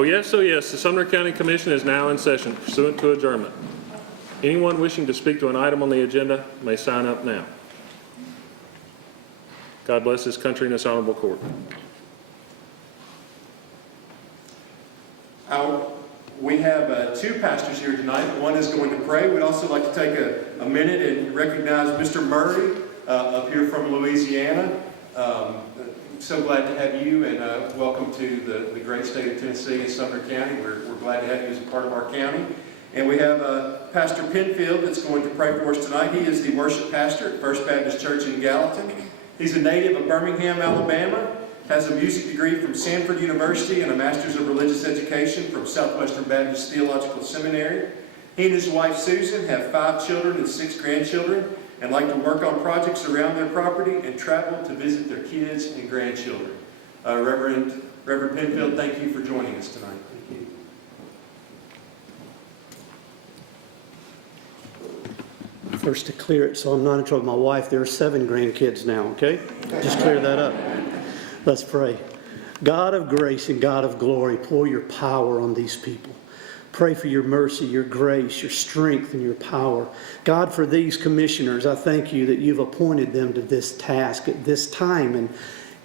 Oh yes, the Sumner County Commission is now in session pursuant to adjournment. Anyone wishing to speak to an item on the agenda may sign up now. God bless this country and this honorable court. We have two pastors here tonight. One is going to pray. We'd also like to take a minute and recognize Mr. Murray up here from Louisiana. So glad to have you, and welcome to the great state of Tennessee and Sumner County. We're glad to have you as a part of our county. And we have Pastor Penfield that's going to pray for us tonight. He is the worship pastor at First Baptist Church in Gallatin. He's a native of Birmingham, Alabama, has a music degree from Samford University and a Master's of Religious Education from Southwestern Baptist Theological Seminary. He and his wife Susan have 5 children and 6 grandchildren and like to work on projects around their property and travel to visit their kids and grandchildren. Reverend Penfield, thank you for joining us tonight. Thank you. First, to clear it so I'm not in trouble with my wife, there are 7 grandkids now, okay? Just clear that up. Let's pray. God of grace and God of glory, pour your power on these people. Pray for your mercy, your grace, your strength, and your power. God, for these commissioners, I thank you that you've appointed them to this task at this time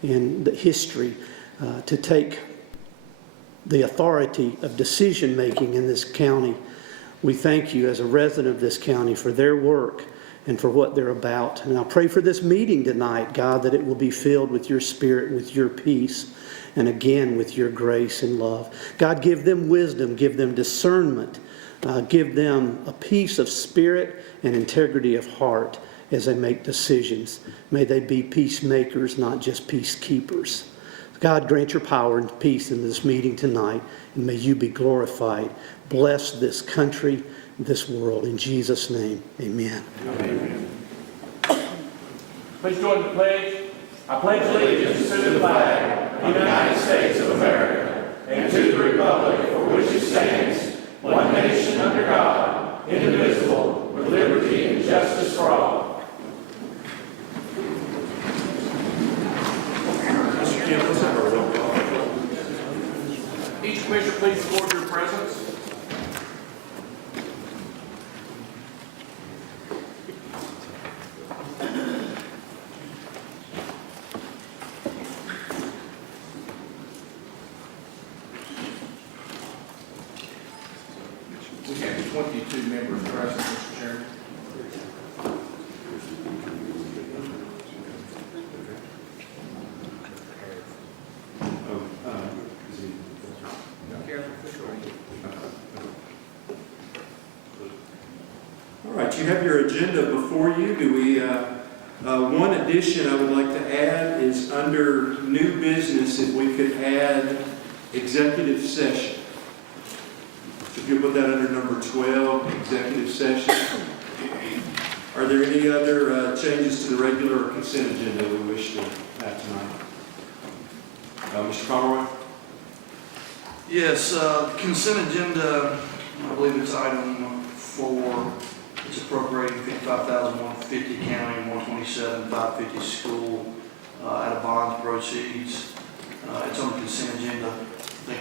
in the history to take the authority of decision making in this county. We thank you as a resident of this county for their work and for what they're about. And I pray for this meeting tonight, God, that it will be filled with your spirit, with your peace, and again with your grace and love. God, give them wisdom, give them discernment, give them a peace of spirit and integrity of heart as they make decisions. May they be peacemakers, not just peacekeepers. God, grant your power and peace in this meeting tonight, and may you be glorified. Bless this country, this world. In Jesus' name, amen. Amen. Please join the pledge. I pledge allegiance to the flag of the United States of America and to the republic for which it stands, one nation under God, indivisible, with liberty and justice for all. Each commissioner, please record your presence. We have 22 members present, Mr. Chairman. All right, you have your agenda before you. Do we? One addition I would like to add is under new business, if we could add executive session. So if you put that under number 12, executive session. Are there any other changes to the regular or consent agenda we wish to have tonight? Mr. Conroy? Yes, consent agenda, I believe it's item 4. It's appropriating $55,150 county, $127,550 school out of bonds proceeds. It's on the consent agenda. They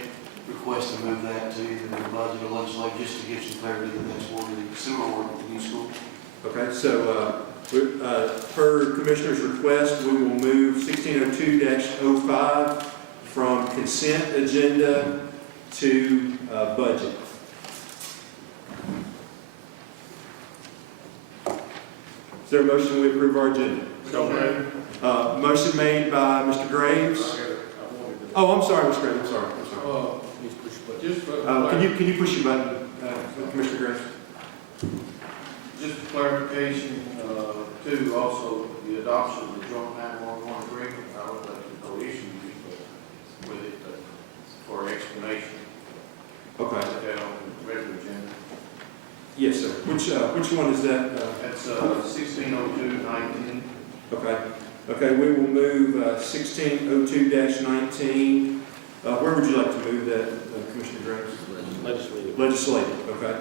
request to move that to either the budget or legislature just to give some clarity that that's for the sewer work at the new school. Okay, so per Commissioner's request, we will move 1602-05 from consent agenda to budget. Is there a motion we approve our agenda? So moved. Motion made by Mr. Graves. Oh, I'm sorry, Mr. Graves. I'm sorry. Can you push your button, Commissioner Graves? Just for clarification, too, also the adoption of the joint 911 agreement, I don't think there's no issues with it for explanation. Okay. Put that on the regular agenda. Yes, sir. Which one is that? That's 1602-19. Okay. Okay, we will move 1602-19. Where would you like to move that, Commissioner Graves? Legislative. Legislative, okay.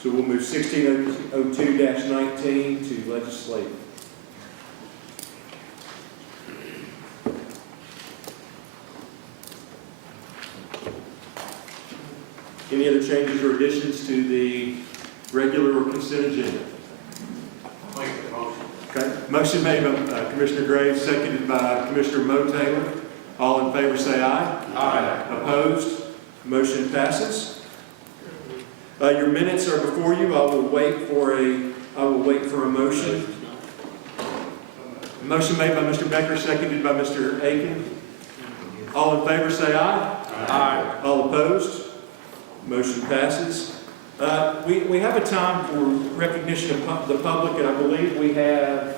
So we'll move 1602-19 to legislative. Any other changes or additions to the regular or consent agenda? Make the motion. Okay. Motion made by Commissioner Graves, seconded by Commissioner Mo Taylor. All in favor say aye. Aye. Opposed? Motion passes. Your minutes are before you. I will wait for a motion. Motion made by Mr. Becker, seconded by Mr. Aiken. All in favor say aye. Aye. All opposed? Motion passes. We have a time for recognition of the public, and I believe we have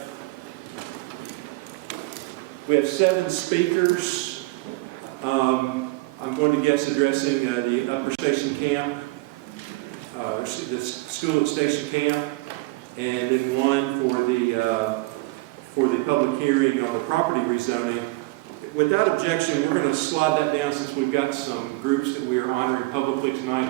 7 speakers. I'm going to guess addressing the Upper Station Camp, the school at Station Camp, and then one for the public hearing on the property rezoning. Without objection, we're going to slide that down since we've got some groups that we are honoring publicly tonight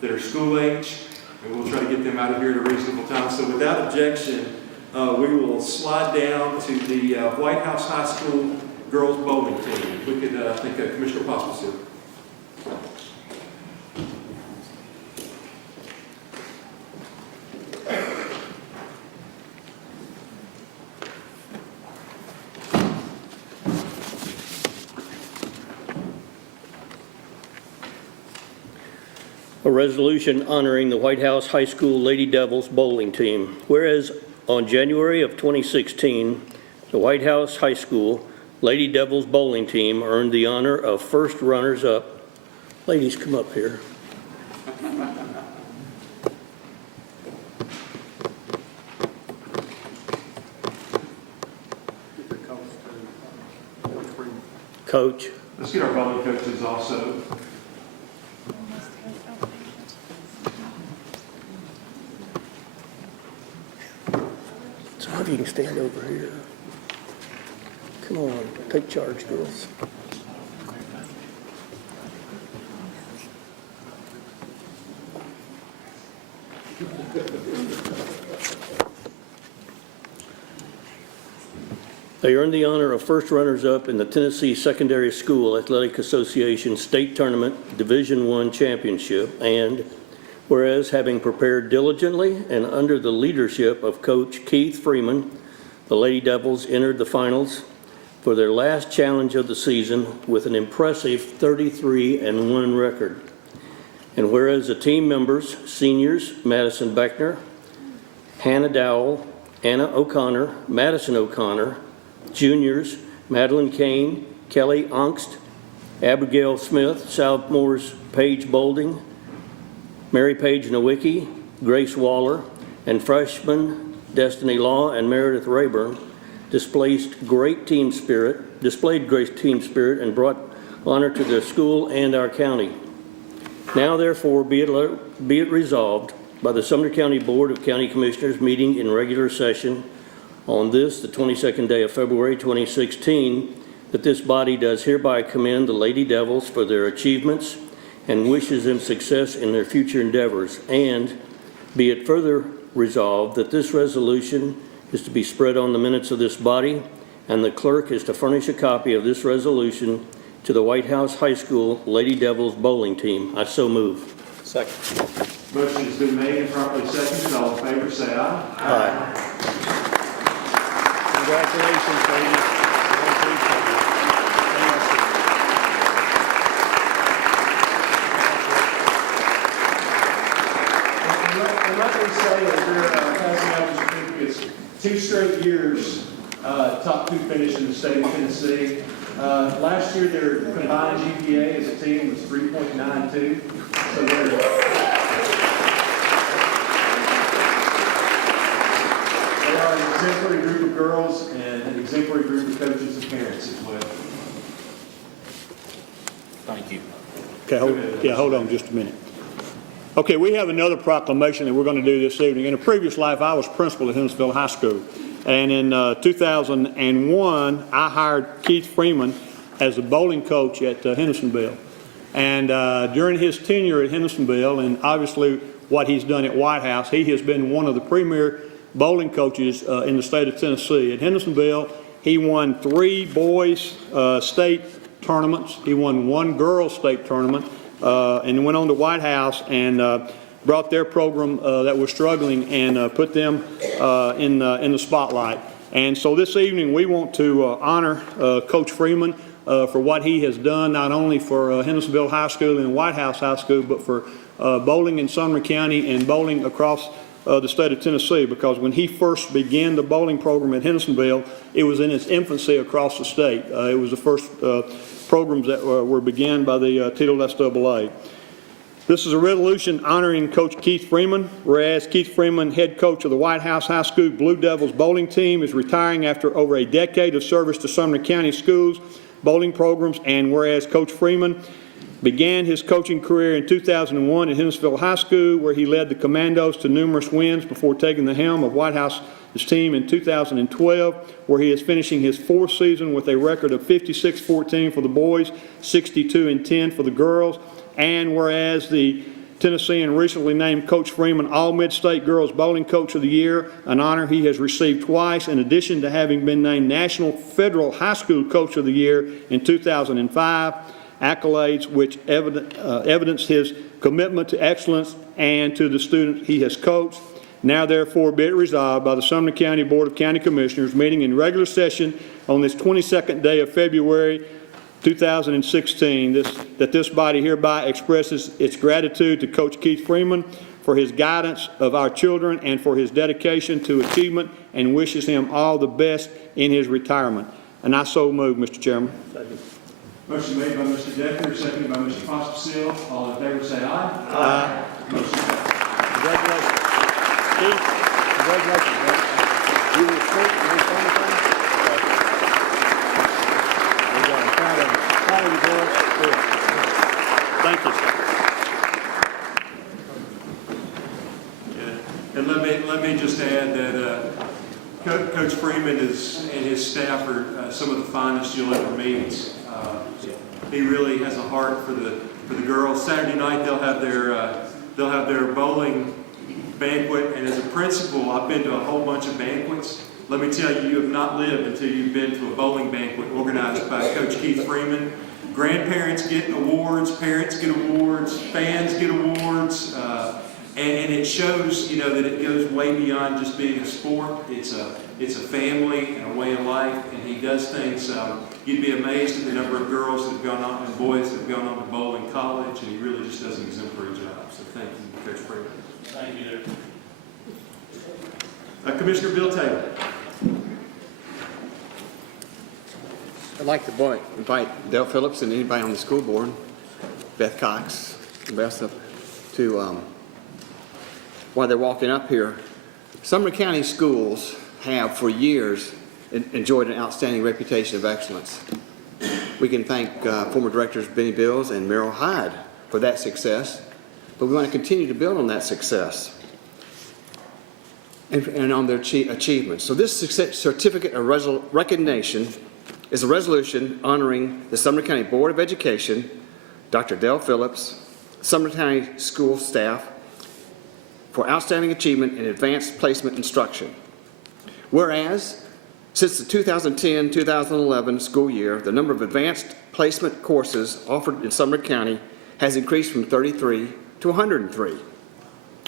that are school age, and we'll try to get them out of here at a reasonable time. So without objection, we will slide down to the White House High School girls bowling team. If we could, I think Commissioner Pospisil. A resolution honoring the White House High School Lady Devils bowling team. Whereas on January of 2016, the White House High School Lady Devils bowling team earned the honor of first runners-up. Ladies, come up here. Coach. Let's get our bowling coaches also. Some of you can stand over here. Come on, take charge, girls. They earned the honor of first runners-up in the Tennessee Secondary School Athletic Association State Tournament Division I Championship, and whereas having prepared diligently and under the leadership of Coach Keith Freeman, the Lady Devils entered the finals for their last challenge of the season with an impressive 33-1 record. And whereas the team members, seniors Madison Beckner, Hannah Dowell, Anna O'Connor, Madison O'Connor, juniors Madeline Kane, Kelly Angst, Abigail Smith, Southmore's Paige Bolding, Mary Page Nowicki, Grace Waller, and freshmen Destiny Law and Meredith Rayburn displayed great team spirit and brought honor to their school and our county. Now therefore be it resolved by the Sumner County Board of County Commissioners meeting in regular session on this, the 22nd day of February 2016, that this body does hereby commend the Lady Devils for their achievements and wishes them success in their future endeavors. And be it further resolved that this resolution is to be spread on the minutes of this body, and the clerk is to furnish a copy of this resolution to the White House High School Lady Devils bowling team. I so move. Second. Motion has been made and properly seconded. All in favor say aye. Aye. Congratulations, ladies. And let me say that we're passing out the certificates 2 straight years, top 2 finish in the state of Tennessee. Last year, their combined GPA as a team was 3.92. So they are an exemplary group of girls and an exemplary group of coaches and parents as well. Thank you. Okay, hold on just a minute. Okay, we have another proclamation that we're going to do this evening. In a previous life, I was principal at Hendersonville High School. And in 2001, I hired Keith Freeman as the bowling coach at Hendersonville. And during his tenure at Hendersonville, and obviously what he's done at White House, he has been one of the premier bowling coaches in the state of Tennessee. At Hendersonville, he won 3 boys state tournaments. He won 1 girls state tournament. and went on to White House and brought their program that was struggling and put them in the spotlight. And so this evening we want to honor Coach Freeman for what he has done, not only for Hendersonville High School and White House High School, but for bowling in Sumner County and bowling across the state of Tennessee, because when he first began the bowling program at Hendersonville, it was in its infancy across the state. It was the first programs that were began by the TSSAA. This is a resolution honoring Coach Keith Freeman, whereas Keith Freeman, head coach of the White House High School Blue Devils bowling team, is retiring after over a decade of service to Sumner County schools, bowling programs, and whereas Coach Freeman began his coaching career in 2001 at Hendersonville High School, where he led the Commandos to numerous wins before taking the helm of White House's team in 2012, where he is finishing his 4th season with a record of 56-14 for the boys, 62-10 for the girls, and whereas the Tennessean recently named Coach Freeman All-Mid-State Girls Bowling Coach of the Year, an honor he has received twice, in addition to having been named National Federal High School Coach of the Year in 2005, accolades which evidence his commitment to excellence and to the students he has coached. Now therefore be it resolved by the Sumner County Board of County Commissioners meeting in regular session on this 22nd day of February 2016, that this body hereby expresses its gratitude to Coach Keith Freeman for his guidance of our children and for his dedication to achievement, and wishes him all the best in his retirement. And I so move, Mr. Chairman. Motion made by Mr. Decker, seconded by Mr. Pospisil. All in favor say aye. Aye. Motion passed. Congratulations. Keith, congratulations, man. You were sweet. You were fun to find. I'm proud of you. Proud of you, boys. Good. Thank you, sir. Yeah. And let me just add that Coach Freeman and his staff are some of the finest you'll ever meet. He really has a heart for the girls. Saturday night they'll have their bowling banquet, and as a principal, I've been to a whole bunch of banquets. Let me tell you, you have not lived until you've been to a bowling banquet organized by Coach Keith Freeman. Grandparents get awards, parents get awards, fans get awards, and it shows, that it goes way beyond just being a sport. It's a family and a way of life, and he does things. You'd be amazed at the number of girls that have gone on and boys that have gone on to bowling college, and he really just does an exemplary job. So thank you, Coach Freeman. Thank you, Dick. Commissioner Bill Taylor. I'd like to invite Dale Phillips and anybody on the school board, Beth Cox, the best of, to, while they're walking up here. Sumner County schools have for years enjoyed an outstanding reputation of excellence. We can thank former directors Benny Bills and Merrill Hyde for that success, but we want to continue to build on that success and on their achievements. So this certificate of recognition is a resolution honoring the Sumner County Board of Education, Dr. Dale Phillips, Sumner County school staff for outstanding achievement in advanced placement instruction. Whereas, since the 2010-2011 school year, the number of advanced placement courses offered in Sumner County has increased from 33 to 103,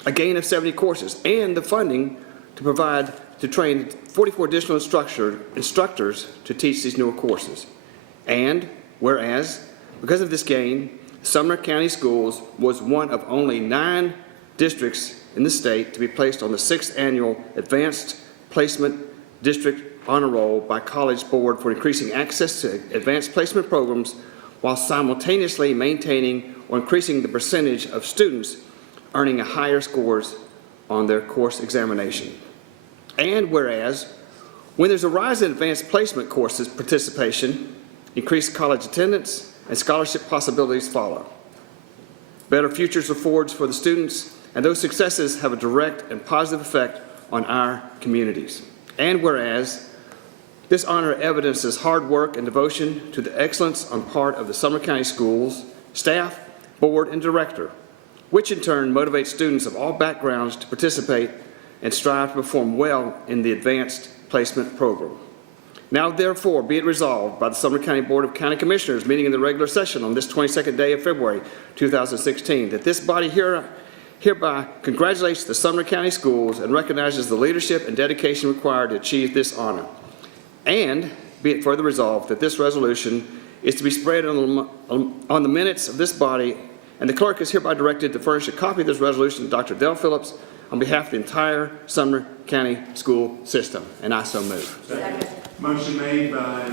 a gain of 70 courses, and the funding to train 44 additional instructors to teach these newer courses. And whereas, because of this gain, Sumner County Schools was one of only 9 districts in the state to be placed on the 6th annual Advanced Placement District Honor Roll by College Board for increasing access to advanced placement programs while simultaneously maintaining or increasing the percentage of students earning a higher scores on their course examination. And whereas, when there's a rise in advanced placement courses participation, increased college attendance, and scholarship possibilities follow. Better futures affords for the students, and those successes have a direct and positive effect on our communities. And whereas, this honor evidences hard work and devotion to the excellence on part of the Sumner County Schools, staff, board, and director, which in turn motivates students of all backgrounds to participate and strive to perform well in the advanced placement program. Now therefore be it resolved by the Sumner County Board of County Commissioners meeting in the regular session on this 22nd day of February 2016 that this body hereby congratulates the Sumner County Schools and recognizes the leadership and dedication required to achieve this honor. And be it further resolved that this resolution is to be spread on the minutes of this body, and the clerk is hereby directed to furnish a copy of this resolution to Dr. Dale Phillips on behalf of the entire Sumner County school system. And I so move. Second. Motion made by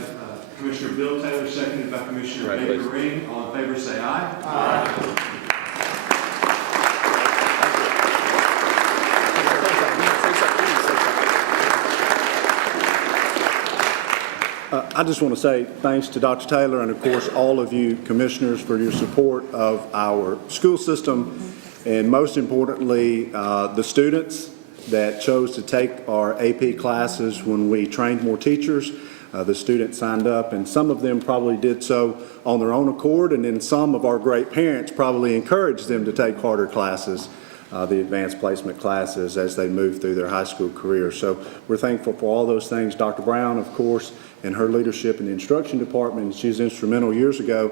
Commissioner Bill Taylor, seconded by Commissioner Baker Ring. All in favor say aye. Aye. I just want to say thanks to Dr. Taylor and, of course, all of you commissioners for your support of our school system, and most importantly, the students that chose to take our AP classes when we trained more teachers. The students signed up, and some of them probably did so on their own accord, and then some of our great parents probably encouraged them to take harder classes, the advanced placement classes, as they move through their high school career. So we're thankful for all those things. Dr. Brown, of course, and her leadership in the instruction department, she was instrumental years ago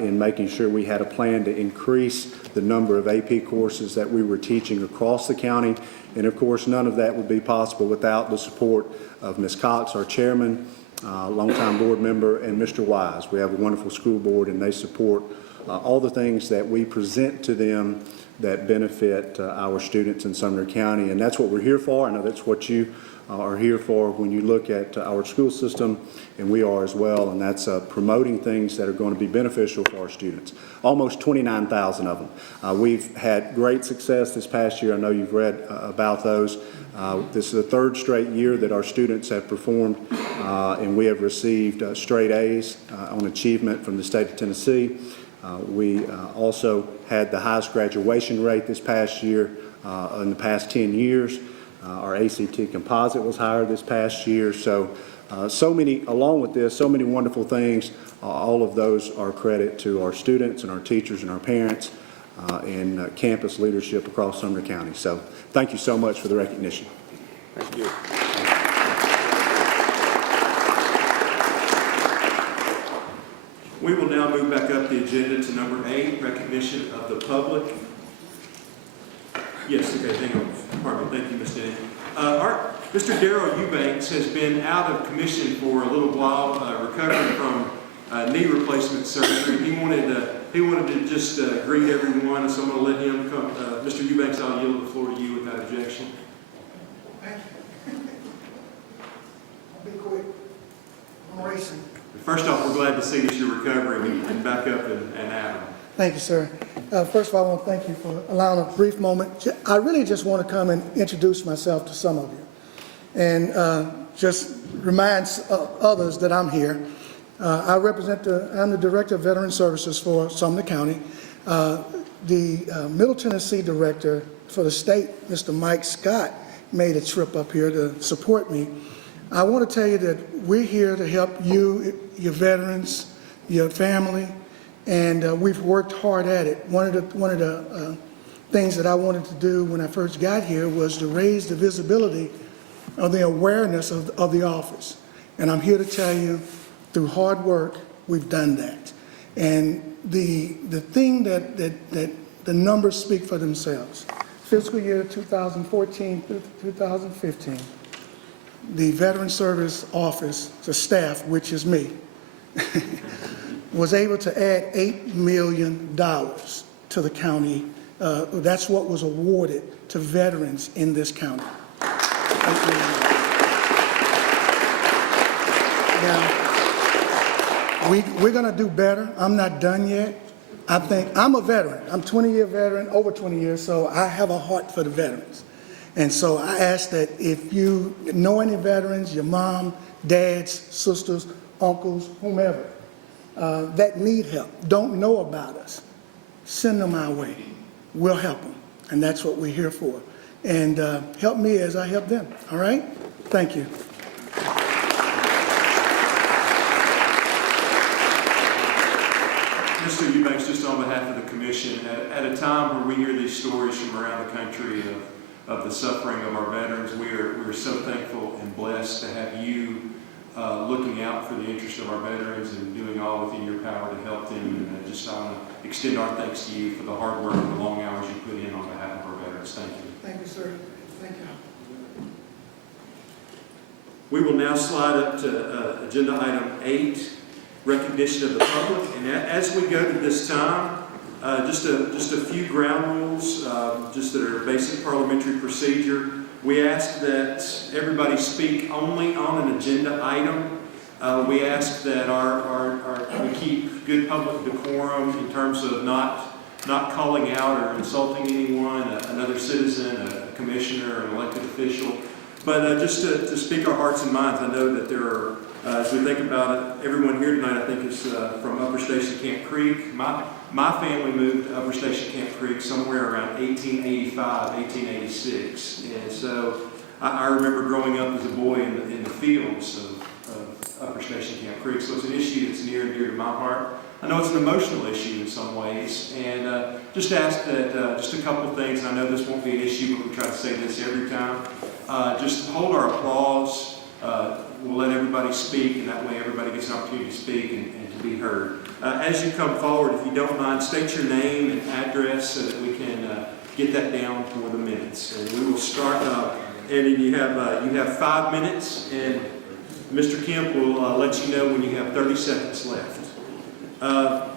in making sure we had a plan to increase the number of AP courses that we were teaching across the county. And of course, none of that would be possible without the support of Ms. Cox, our chairman, longtime board member, and Mr. Wise. We have a wonderful school board, and they support all the things that we present to them that benefit our students in Sumner County. And that's what we're here for. I know that's what you are here for when you look at our school system, and we are as well, and that's promoting things that are going to be beneficial for our students. Almost 29,000 of them. We've had great success this past year. I know you've read about those. This is the third straight year that our students have performed, and we have received straight A's on achievement from the state of Tennessee. We also had the highest graduation rate this past year in the past 10 years. Our ACT composite was higher this past year. So along with this, so many wonderful things. All of those are credit to our students and our teachers and our parents and campus leadership across Sumner County. So thank you so much for the recognition. Thank you. We will now move back up the agenda to number 8, recognition of the public. Yes, okay, hang on. Pardon me. Thank you, Ms. Denny. Mr. Darrell Eubanks has been out of commission for a little while, recovering from knee replacement surgery. He wanted to just greet everyone, so I'm going to let him come. Mr. Eubanks, I'll yield the floor to you without objection. Thank you. I'll be quick. I'm racing. First off, we're glad to see that you're recovering and back up and at 'em. Thank you, sir. First of all, I want to thank you for allowing a brief moment. I really just want to come and introduce myself to some of you and just remind others that I'm here. I'm the Director of Veteran Services for Sumner County. The Middle Tennessee Director for the state, Mr. Mike Scott, made a trip up here to support me. I want to tell you that we're here to help you, your veterans, your family, and we've worked hard at it. One of the things that I wanted to do when I first got here was to raise the visibility of the awareness of the office. And I'm here to tell you, through hard work, we've done that. And the thing that the numbers speak for themselves. Fiscal year 2014 through 2015, the Veteran Service Office, the staff, which is me, was able to add $8 million to the county. That's what was awarded to veterans in this county. Now, we're going to do better. I'm not done yet. I think I'm a veteran. I'm a 20-year veteran, over 20 years, so I have a heart for the veterans. And so I ask that if you know any veterans, your mom, dads, sisters, uncles, whomever, that need help, don't know about us, send them our way. We'll help them. And that's what we're here for. And help me as I help them. All right? Thank you. Mr. Eubanks, just on behalf of the commission, at a time where we hear these stories from around the country of the suffering of our veterans, we're so thankful and blessed to have you looking out for the interest of our veterans and doing all within your power to help them. And just I want to extend our thanks to you for the hard work and the long hours you put in on behalf of our veterans. Thank you. Thank you, sir. Thank you. We will now slide up to agenda item 8, recognition of the public. And as we go to this time, just a few ground rules, just that are basic parliamentary procedure. We ask that everybody speak only on an agenda item. We ask that we keep good public decorum in terms of not calling out or insulting anyone, another citizen, a commissioner, an elected official. But just to speak our hearts and minds, I know that there are, as we think about it, everyone here tonight I think is from Upper Station Camp Creek. My family moved to Upper Station Camp Creek somewhere around 1885, 1886. And so I remember growing up as a boy in the fields of Upper Station Camp Creek. So it's an issue that's near and dear to my heart. I know it's an emotional issue in some ways. And just ask that just a couple of things. I know this won't be an issue, but we try to say this every time. Just hold our applause. We'll let everybody speak, and that way everybody gets an opportunity to speak and to be heard. As you come forward, if you don't mind, state your name and address so that we can get that down for the minutes. And we will start, and then you have 5 minutes, and Mr. Kemp will let you know when you have 30 seconds left.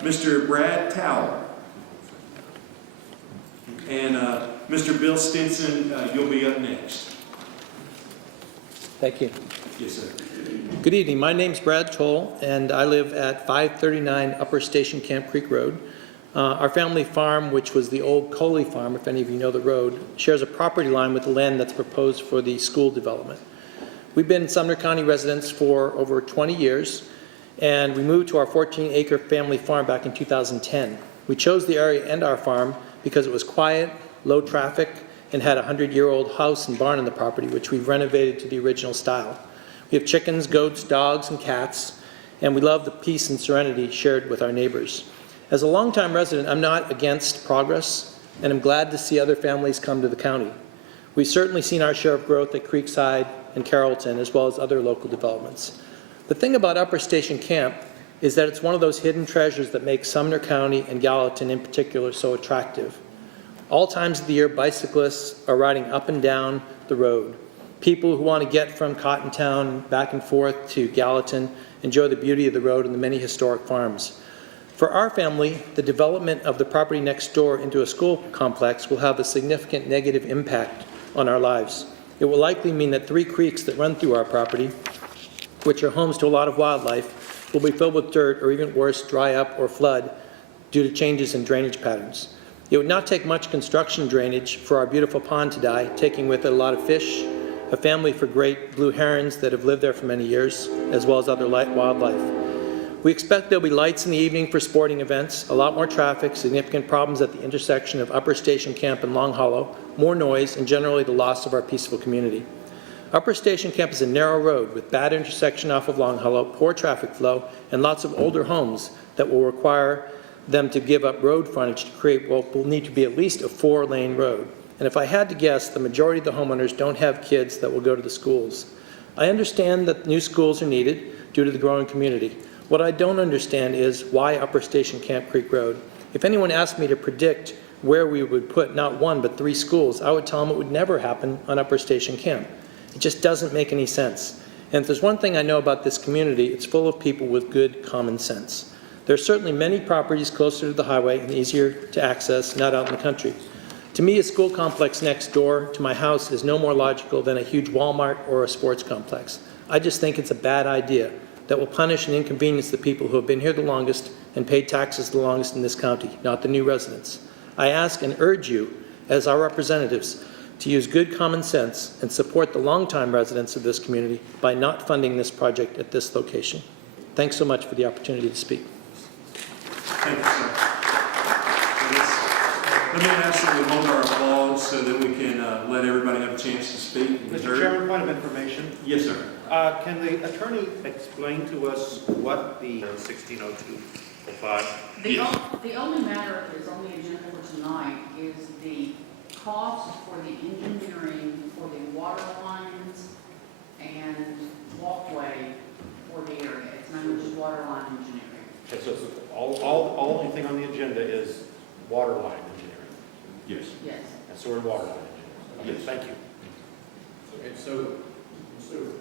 Mr. Brad Tower. And Mr. Bill Stinson, you'll be up next. Thank you. Yes, sir. Good evening. My name's Brad Toll, and I live at 539 Upper Station Camp Creek Road. Our family farm, which was the old Coley Farm, if any of you know the road, shares a property line with the land that's proposed for the school development. We've been Sumner County residents for over 20 years, and we moved to our 14-acre family farm back in 2010. We chose the area and our farm because it was quiet, low traffic, and had a 100-year-old house and barn on the property, which we've renovated to the original style. We have chickens, goats, dogs, and cats, and we love the peace and serenity shared with our neighbors. As a longtime resident, I'm not against progress, and I'm glad to see other families come to the county. We've certainly seen our share of growth at Creekside and Carrollton, as well as other local developments. The thing about Upper Station Camp is that it's one of those hidden treasures that makes Sumner County and Gallatin in particular so attractive. All times of the year, bicyclists are riding up and down the road. People who want to get from Cottontown back and forth to Gallatin enjoy the beauty of the road and the many historic farms. For our family, the development of the property next door into a school complex will have a significant negative impact on our lives. It will likely mean that 3 creeks that run through our property, which are homes to a lot of wildlife, will be filled with dirt or even worse, dry up or flood due to changes in drainage patterns. It would not take much construction drainage for our beautiful pond to die, taking with it a lot of fish, a family for great blue herons that have lived there for many years, as well as other wildlife. We expect there'll be lights in the evening for sporting events, a lot more traffic, significant problems at the intersection of Upper Station Camp and Long Hollow, more noise, and generally the loss of our peaceful community. Upper Station Camp is a narrow road with bad intersection off of Long Hollow, poor traffic flow, and lots of older homes that will require them to give up road frontage to create what will need to be at least a 4-lane road. And if I had to guess, the majority of the homeowners don't have kids that will go to the schools. I understand that new schools are needed due to the growing community. What I don't understand is why Upper Station Camp Creek Road. If anyone asked me to predict where we would put not 1 but 3 schools, I would tell them it would never happen on Upper Station Camp. It just doesn't make any sense. And if there's one thing I know about this community, it's full of people with good common sense. There are certainly many properties closer to the highway and easier to access, not out in the country. To me, a school complex next door to my house is no more logical than a huge Walmart or a sports complex. I just think it's a bad idea that will punish and inconvenience the people who have been here the longest and paid taxes the longest in this county, not the new residents. I ask and urge you, as our representatives, to use good common sense and support the longtime residents of this community by not funding this project at this location. Thanks so much for the opportunity to speak. Thank you, sir. Let me ask that we hold our applause so that we can let everybody have a chance to speak. Mr. Chairman, point of information. Yes, sir. Can the attorney explain to us what the 160205? The only matter that is on the agenda for tonight is the cost for the engineering for the water lines and walkway water line engineering, Yes. Yes. and sewer and water line engineering. Yes. Thank you. And so,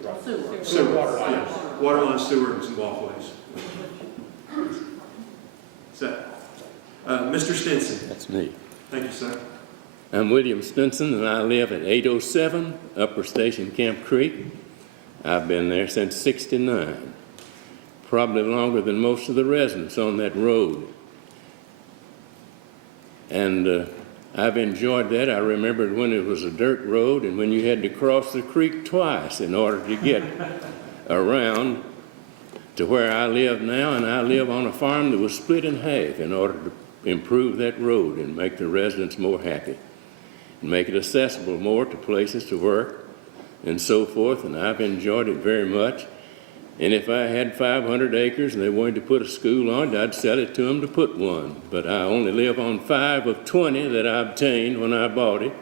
Right. Sewer. Sewer, water line. yeah. Water line, sewer, and some walkways. So, Mr. Stinson. That's me. Thank you, sir. I'm William Stinson, and I live at 807 Upper Station Camp Creek. I've been there since '69, probably longer than most of the residents on that road. And I've enjoyed that. I remembered when it was a dirt road and when you had to cross the creek twice in order to get around to where I live now, and I live on a farm that was split in half in order to improve that road and make the residents more happy and make it accessible more to places to work and so forth, and I've enjoyed it very much. And if I had 500 acres and they wanted to put a school on it, I'd sell it to them to put one. But I only live on 5 of 20 that I obtained when I bought it.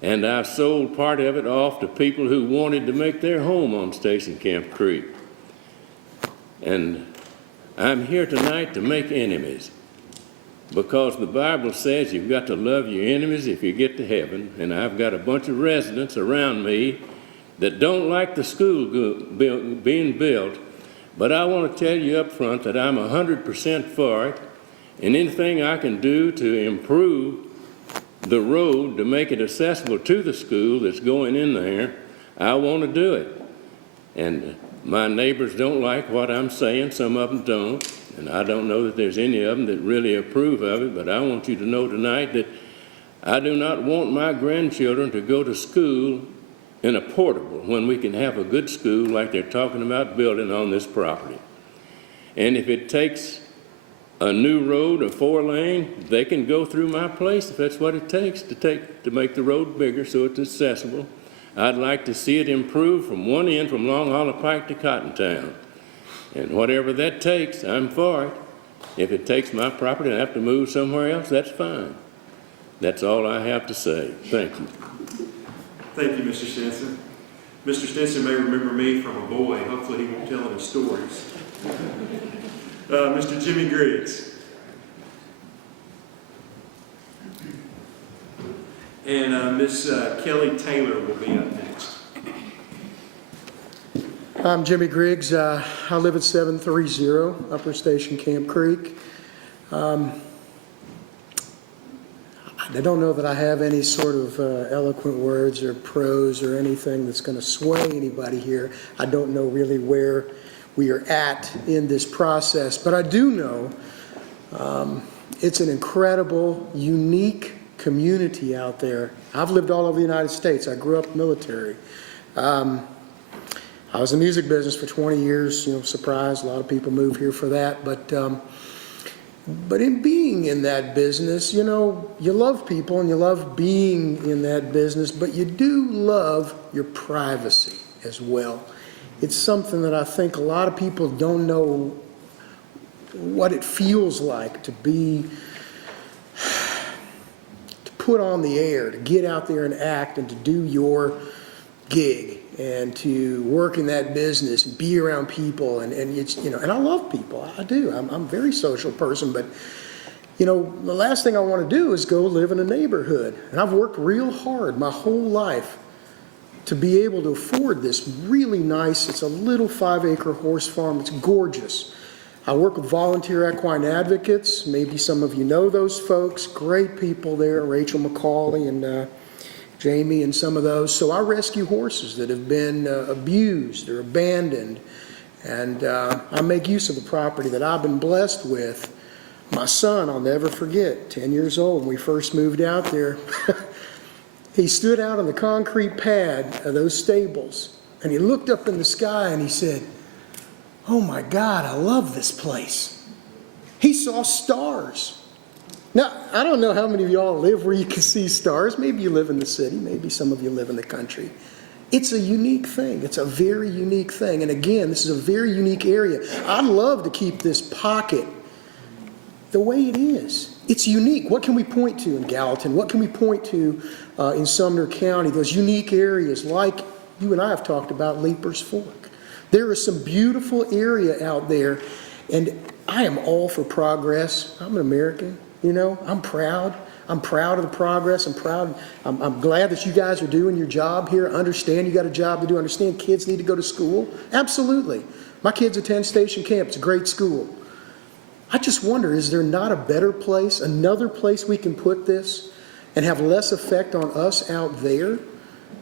And I've sold part of it off to people who wanted to make their home on Station Camp Creek. And I'm here tonight to make enemies, because the Bible says you've got to love your enemies if you get to heaven. And I've got a bunch of residents around me that don't like the school being built, but I want to tell you up front that I'm 100% for it, and anything I can do to improve the road to make it accessible to the school that's going in there, I want to do it. And my neighbors don't like what I'm saying, some of them don't, and I don't know that there's any of them that really approve of it, but I want you to know tonight that I do not want my grandchildren to go to school in a portable when we can have a good school like they're talking about building on this property. And if it takes a new road, a 4-lane, they can go through my place if that's what it takes to make the road bigger so it's accessible. I'd like to see it improve from one end, from Long Hollow Pike to Cottontown. And whatever that takes, I'm for it. If it takes my property and I have to move somewhere else, that's fine. That's all I have to say. Thank you. Thank you, Mr. Stinson. Mr. Stinson may remember me from a boy. Hopefully he won't tell any stories. Mr. Jimmy Griggs. And Miss Kelly Taylor will be up next. I'm Jimmy Griggs. I live at 730 Upper Station Camp Creek. I don't know that I have any sort of eloquent words or prose or anything that's going to sway anybody here. I don't know really where we are at in this process, but I do know it's an incredible, unique community out there. I've lived all over the United States. I grew up military. I was in the music business for 20 years, surprise, a lot of people move here for that, but in being in that business, you love people and you love being in that business, but you do love your privacy as well. It's something that I think a lot of people don't know what it feels like to put on the air, to get out there and act and to do your gig and to work in that business and be around people and it's, and I love people. I do. I'm a very social person, but the last thing I want to do is go live in a neighborhood. And I've worked real hard my whole life to be able to afford this really nice, it's a little 5-acre horse farm. It's gorgeous. I work with volunteer equine advocates. Maybe some of you know those folks. Great people there, Rachel McCauley and Jamie and some of those. So I rescue horses that have been abused or abandoned. And I make use of the property that I've been blessed with. My son, I'll never forget, 10 years old, when we first moved out there, he stood out on the concrete pad of those stables and he looked up in the sky and he said, "Oh my God, I love this place." He saw stars. Now, I don't know how many of y'all live where you can see stars. Maybe you live in the city. Maybe some of you live in the country. It's a unique thing. It's a very unique thing. And again, this is a very unique area. I'd love to keep this pocket the way it is. It's unique. What can we point to in Gallatin? What can we point to in Sumner County? Those unique areas like you and I have talked about, Leaper's Fork. There is some beautiful area out there. And I am all for progress. I'm an American, you know, I'm proud. I'm proud of the progress. I'm glad that you guys are doing your job here. Understand you got a job to do. Understand kids need to go to school. Absolutely. My kids attend Station Camp. It's a great school. I just wonder, is there not a better place, another place we can put this and have less effect on us out there?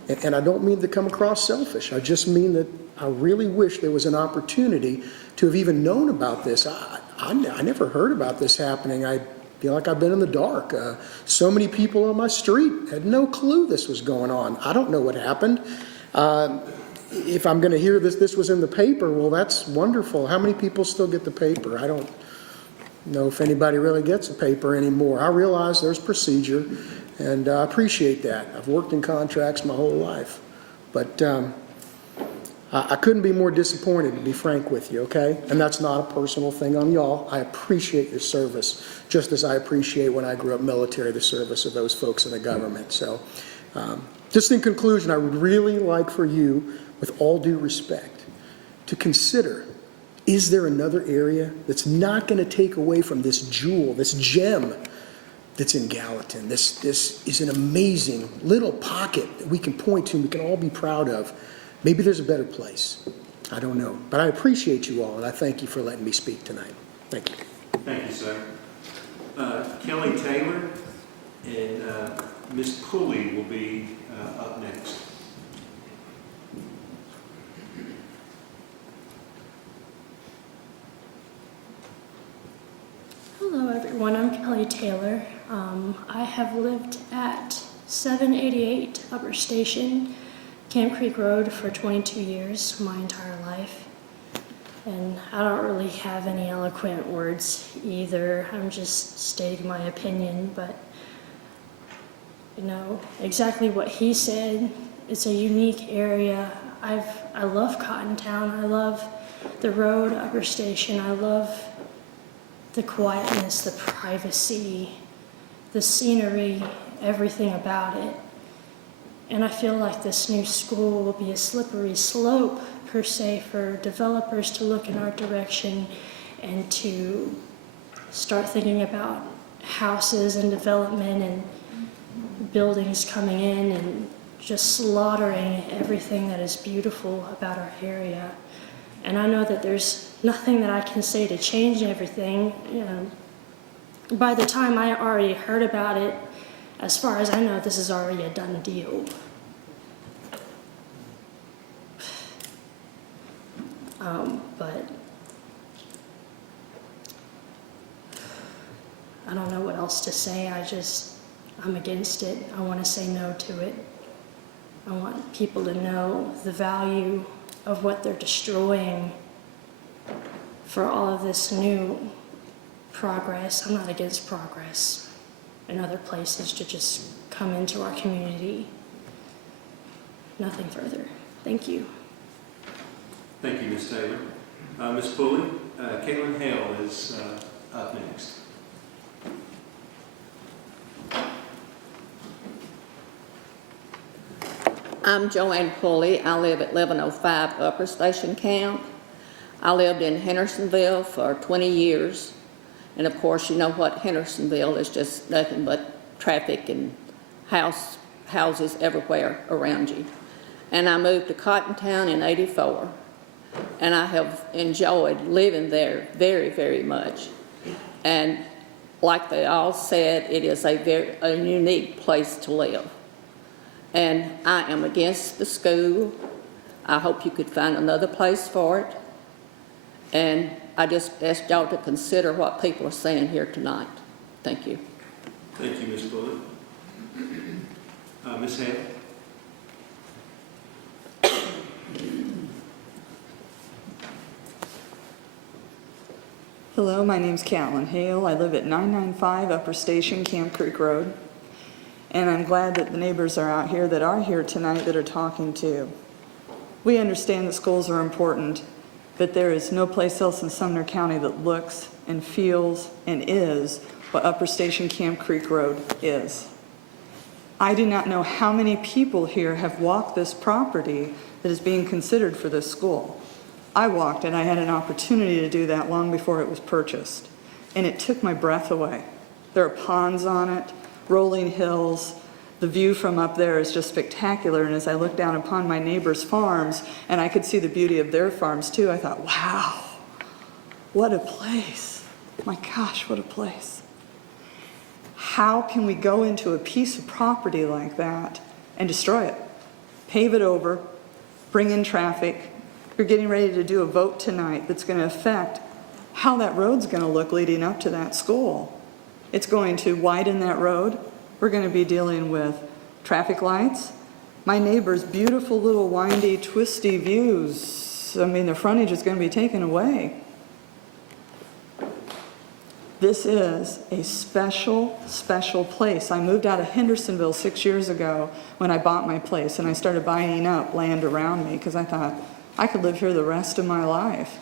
And I don't mean to come across selfish. I just mean that I really wish there was an opportunity to have even known about this. I never heard about this happening. I feel like I've been in the dark. So many people on my street had no clue this was going on. I don't know what happened. If I'm going to hear this was in the paper, well, that's wonderful. How many people still get the paper? I don't know if anybody really gets a paper anymore. I realize there's procedure, and I appreciate that. I've worked in contracts my whole life. But I couldn't be more disappointed, to be frank with you, okay? And that's not a personal thing on y'all. I appreciate your service, just as I appreciate when I grew up military, the service of those folks in the government. So just in conclusion, I would really like for you, with all due respect, to consider, is there another area that's not going to take away from this jewel, this gem that's in Gallatin? This is an amazing little pocket that we can point to and we can all be proud of. Maybe there's a better place. I don't know. But I appreciate you all, and I thank you for letting me speak tonight. Thank you. Thank you, sir. Kelly Taylor and Ms. Pulley will be up next. Hello everyone, I'm Kelly Taylor. I have lived at 788 Upper Station, Camp Creek Road for 22 years, my entire life. And I don't really have any eloquent words either. I'm just stating my opinion, but you know, exactly what he said. It's a unique area. I love Cottontown. I love the road, Upper Station. I love the quietness, the privacy, the scenery, everything about it. And I feel like this new school will be a slippery slope, per se, for developers to look in our direction and to start thinking about houses and development and buildings coming in and just slaughtering everything that is beautiful about our area. And I know that there's nothing that I can say to change everything. You know, by the time I already heard about it, as far as I know, this is already a done deal. But I don't know what else to say. I'm against it. I want to say no to it. I want people to know the value of what they're destroying for all of this new progress. I'm not against progress in other places to just come into our community. Nothing further. Thank you. Thank you, Ms. Taylor. Ms. Pulley, Caitlin Hale is up next. I'm Joanne Pulley. I live at 1105 Upper Station Camp. I lived in Hendersonville for 20 years. And of course, you know what Hendersonville is, just nothing but traffic and houses everywhere around you. And I moved to Cottontown in '84. And I have enjoyed living there very, very much. And like they all said, it is a unique place to live. And I am against the school. I hope you could find another place for it. And I just ask y'all to consider what people are saying here tonight. Thank you. Thank you, Ms. Pulley. Ms. Hale. Hello, my name's Caitlin Hale. I live at 995 Upper Station, Camp Creek Road. And I'm glad that the neighbors are out here that are here tonight that are talking too. We understand that schools are important, but there is no place else in Sumner County that looks and feels and is what Upper Station Camp Creek Road is. I do not know how many people here have walked this property that is being considered for this school. I walked it. I had an opportunity to do that long before it was purchased. And it took my breath away. There are ponds on it, rolling hills. The view from up there is just spectacular. And as I looked down upon my neighbors' farms, and I could see the beauty of their farms too, I thought, wow, what a place. My gosh, what a place. How can we go into a piece of property like that and destroy it? Pave it over, bring in traffic. You're getting ready to do a vote tonight that's going to affect how that road's going to look leading up to that school. It's going to widen that road. We're going to be dealing with traffic lights. My neighbor's beautiful little windy, twisty views, I mean, the frontage is going to be taken away. This is a special, special place. I moved out of Hendersonville 6 years ago when I bought my place, and I started buying up land around me because I thought I could live here the rest of my life.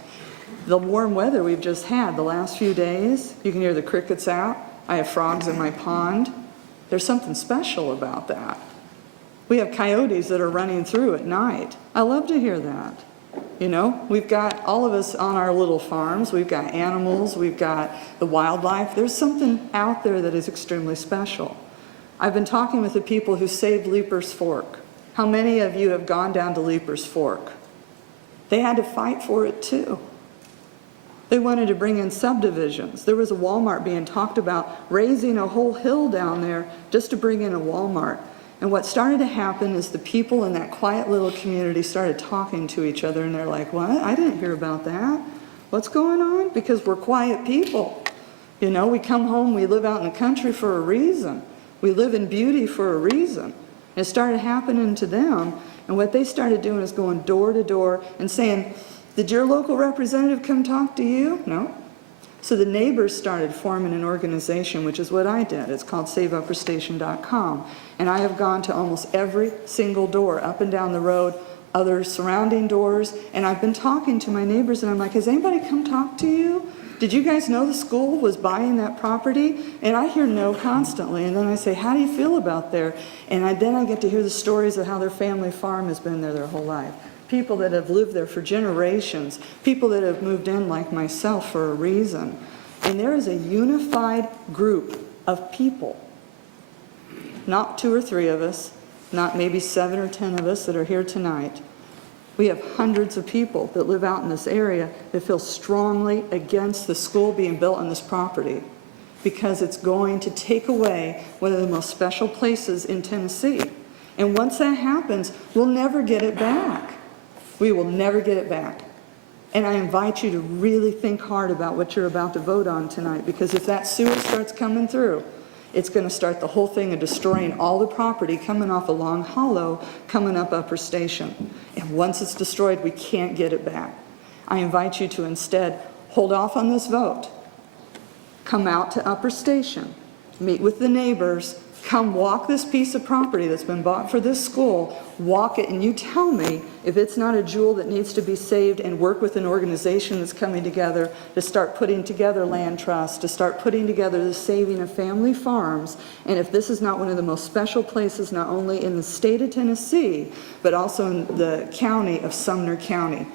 The warm weather we've just had the last few days, you can hear the crickets out. I have frogs in my pond. There's something special about that. We have coyotes that are running through at night. I love to hear that. You know, we've got all of us on our little farms. We've got animals. We've got the wildlife. There's something out there that is extremely special. I've been talking with the people who saved Leaper's Fork. How many of you have gone down to Leaper's Fork? They had to fight for it too. They wanted to bring in subdivisions. There was a Walmart being talked about, raising a whole hill down there just to bring in a Walmart. And what started to happen is the people in that quiet little community started talking to each other, and they're like, what? I didn't hear about that. What's going on? Because we're quiet people. You know, we come home, we live out in the country for a reason. We live in beauty for a reason. It started happening to them, and what they started doing is going door to door and saying, did your local representative come talk to you? No. So the neighbors started forming an organization, which is what I did. It's called SaveUpperStation.com. And I have gone to almost every single door up and down the road, other surrounding doors, and I've been talking to my neighbors, and I'm like, has anybody come talk to you? Did you guys know the school was buying that property? And I hear no constantly, and then I say, how do you feel about there? And then I get to hear the stories of how their family farm has been there their whole life. People that have lived there for generations, people that have moved in like myself for a reason. And there is a unified group of people, not 2 or 3 of us, not maybe 7 or 10 of us that are here tonight. We have hundreds of people that live out in this area that feel strongly against the school being built on this property because it's going to take away one of the most special places in Tennessee. And once that happens, we'll never get it back. We will never get it back. And I invite you to really think hard about what you're about to vote on tonight, because if that sewer starts coming through, it's going to start the whole thing of destroying all the property coming off a Long Hollow, coming up Upper Station. And once it's destroyed, we can't get it back. I invite you to instead hold off on this vote. Come out to Upper Station, meet with the neighbors, come walk this piece of property that's been bought for this school, walk it, and you tell me if it's not a jewel that needs to be saved, and work with an organization that's coming together to start putting together land trusts, to start putting together the saving of family farms. And if this is not one of the most special places, not only in the state of Tennessee, but also in the county of Sumner County,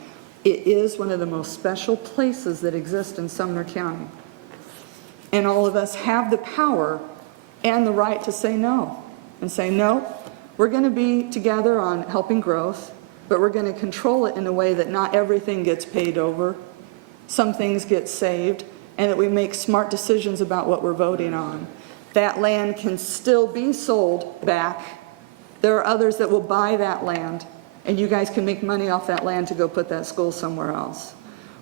it is one of the most special places that exist in Sumner County. And all of us have the power and the right to say no, and say, no, we're going to be together on helping growth, but we're going to control it in a way that not everything gets paid over, some things get saved, and that we make smart decisions about what we're voting on. That land can still be sold back. There are others that will buy that land, and you guys can make money off that land to go put that school somewhere else.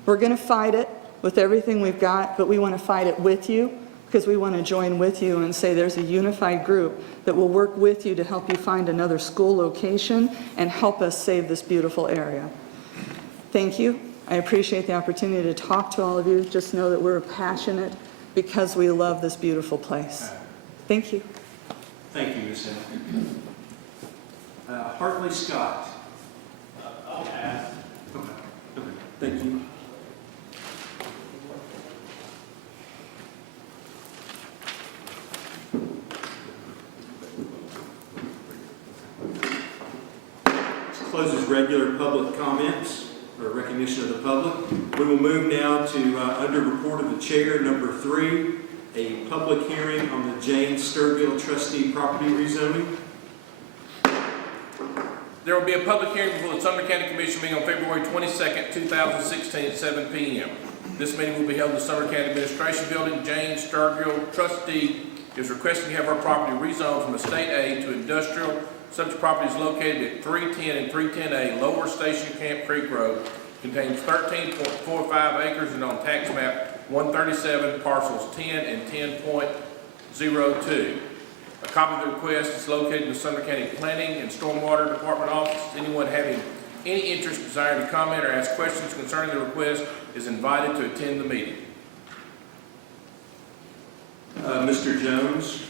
We're going to fight it with everything we've got, but we want to fight it with you, because we want to join with you and say there's a unified group that will work with you to help you find another school location and help us save this beautiful area. Thank you. I appreciate the opportunity to talk to all of you. Just know that we're passionate because we love this beautiful place. Thank you. Thank you, Ms. Hill. Hartley Scott. I'll ask. Okay. Thank you. Closes regular public comments. or recognition of the public. We will move now to, under report of the chair, number 3, a public hearing on the Jane Sturgill trustee property rezoning. There will be a public hearing before the Sumner County Commission meeting on February 22nd, 2016 at 7 p.m. This meeting will be held in the Sumner County Administration Building. Jane Sturgill, trustee, is requesting to have her property rezoned from estate A to industrial. Such property is located at 310 and 310A Lower Station Camp Creek Road. Contains 13.45 acres and on tax map 137 parcels 10 and 10.02. A copy of the request is located in the Sumner County Planning and Stormwater Department office. Anyone having any interest, desire to comment or ask questions concerning the request is invited to attend the meeting. Mr. Jones?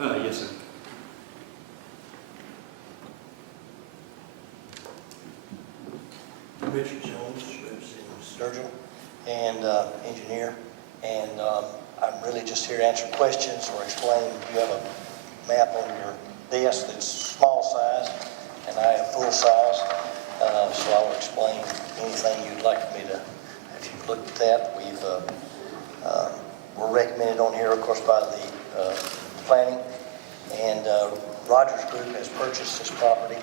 Yes, sir. Richard Jones, representing Sturgill, and engineer, and I'm really just here to answer questions or explain. You have a map on your desk that's small size, and I have full size, so I will explain anything you'd like me to. If you've looked at that, we're recommended on here, of course, by the planning, and Rogers Group has purchased this property.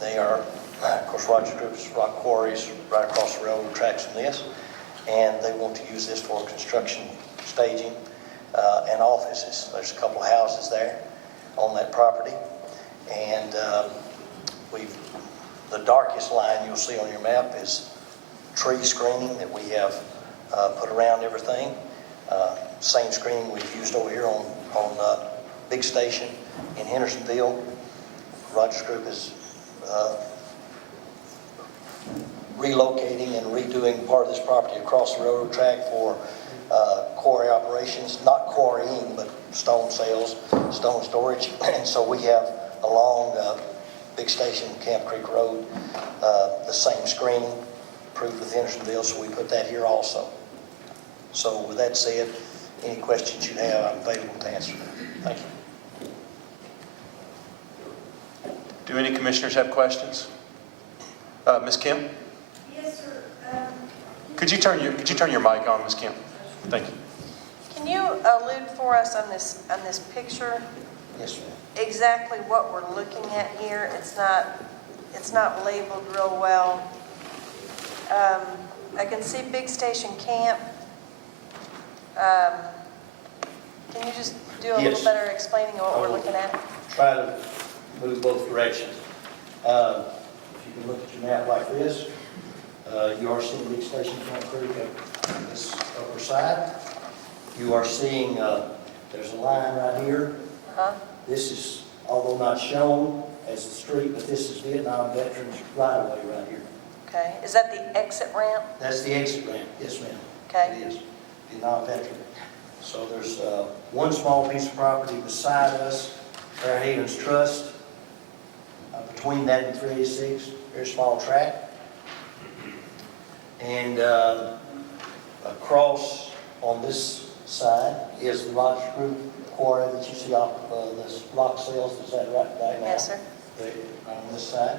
They are, of course, Rogers Group's rock quarries right across the railroad tracks from this, and they want to use this for construction, staging, and offices. There's a couple of houses there on that property, and the darkest line you'll see on your map is tree screening that we have put around everything. Same screening we've used over here on Big Station in Hendersonville. Rogers Group is relocating and redoing part of this property across the railroad track for quarry operations, not quarrying, but stone sales, stone storage. And so we have along Big Station, Camp Creek Road, the same screening approved with Hendersonville, so we put that here also. So with that said, any questions you have, I'm available to answer. Thank you. Do any commissioners have questions? Ms. Kim? Yes, sir. Could you turn your mic on, Ms. Kim? Thank you. Can you allude for us on this picture? Yes, ma'am. Exactly what we're looking at here. It's not labeled real well. I can see Big Station Camp. Can you just do a little better explaining of what we're looking at? Try to move both directions. If you can look at your map like this, you are seeing Big Station Camp Creek on this upper side. You are seeing there's a line right here. This is, although not shown as a street, but this is Vietnam Veterans right-of-way right here. Okay. Is that the exit ramp? That's the exit ramp. Yes, ma'am. Okay. It is. Vietnam Veteran. So there's one small piece of property beside us, Fairhaven's Trust. Between that and 386, very small tract. And across on this side is the Rogers Group quarry that you see off of this rock sales. Is that right now? Yes, sir. On this side.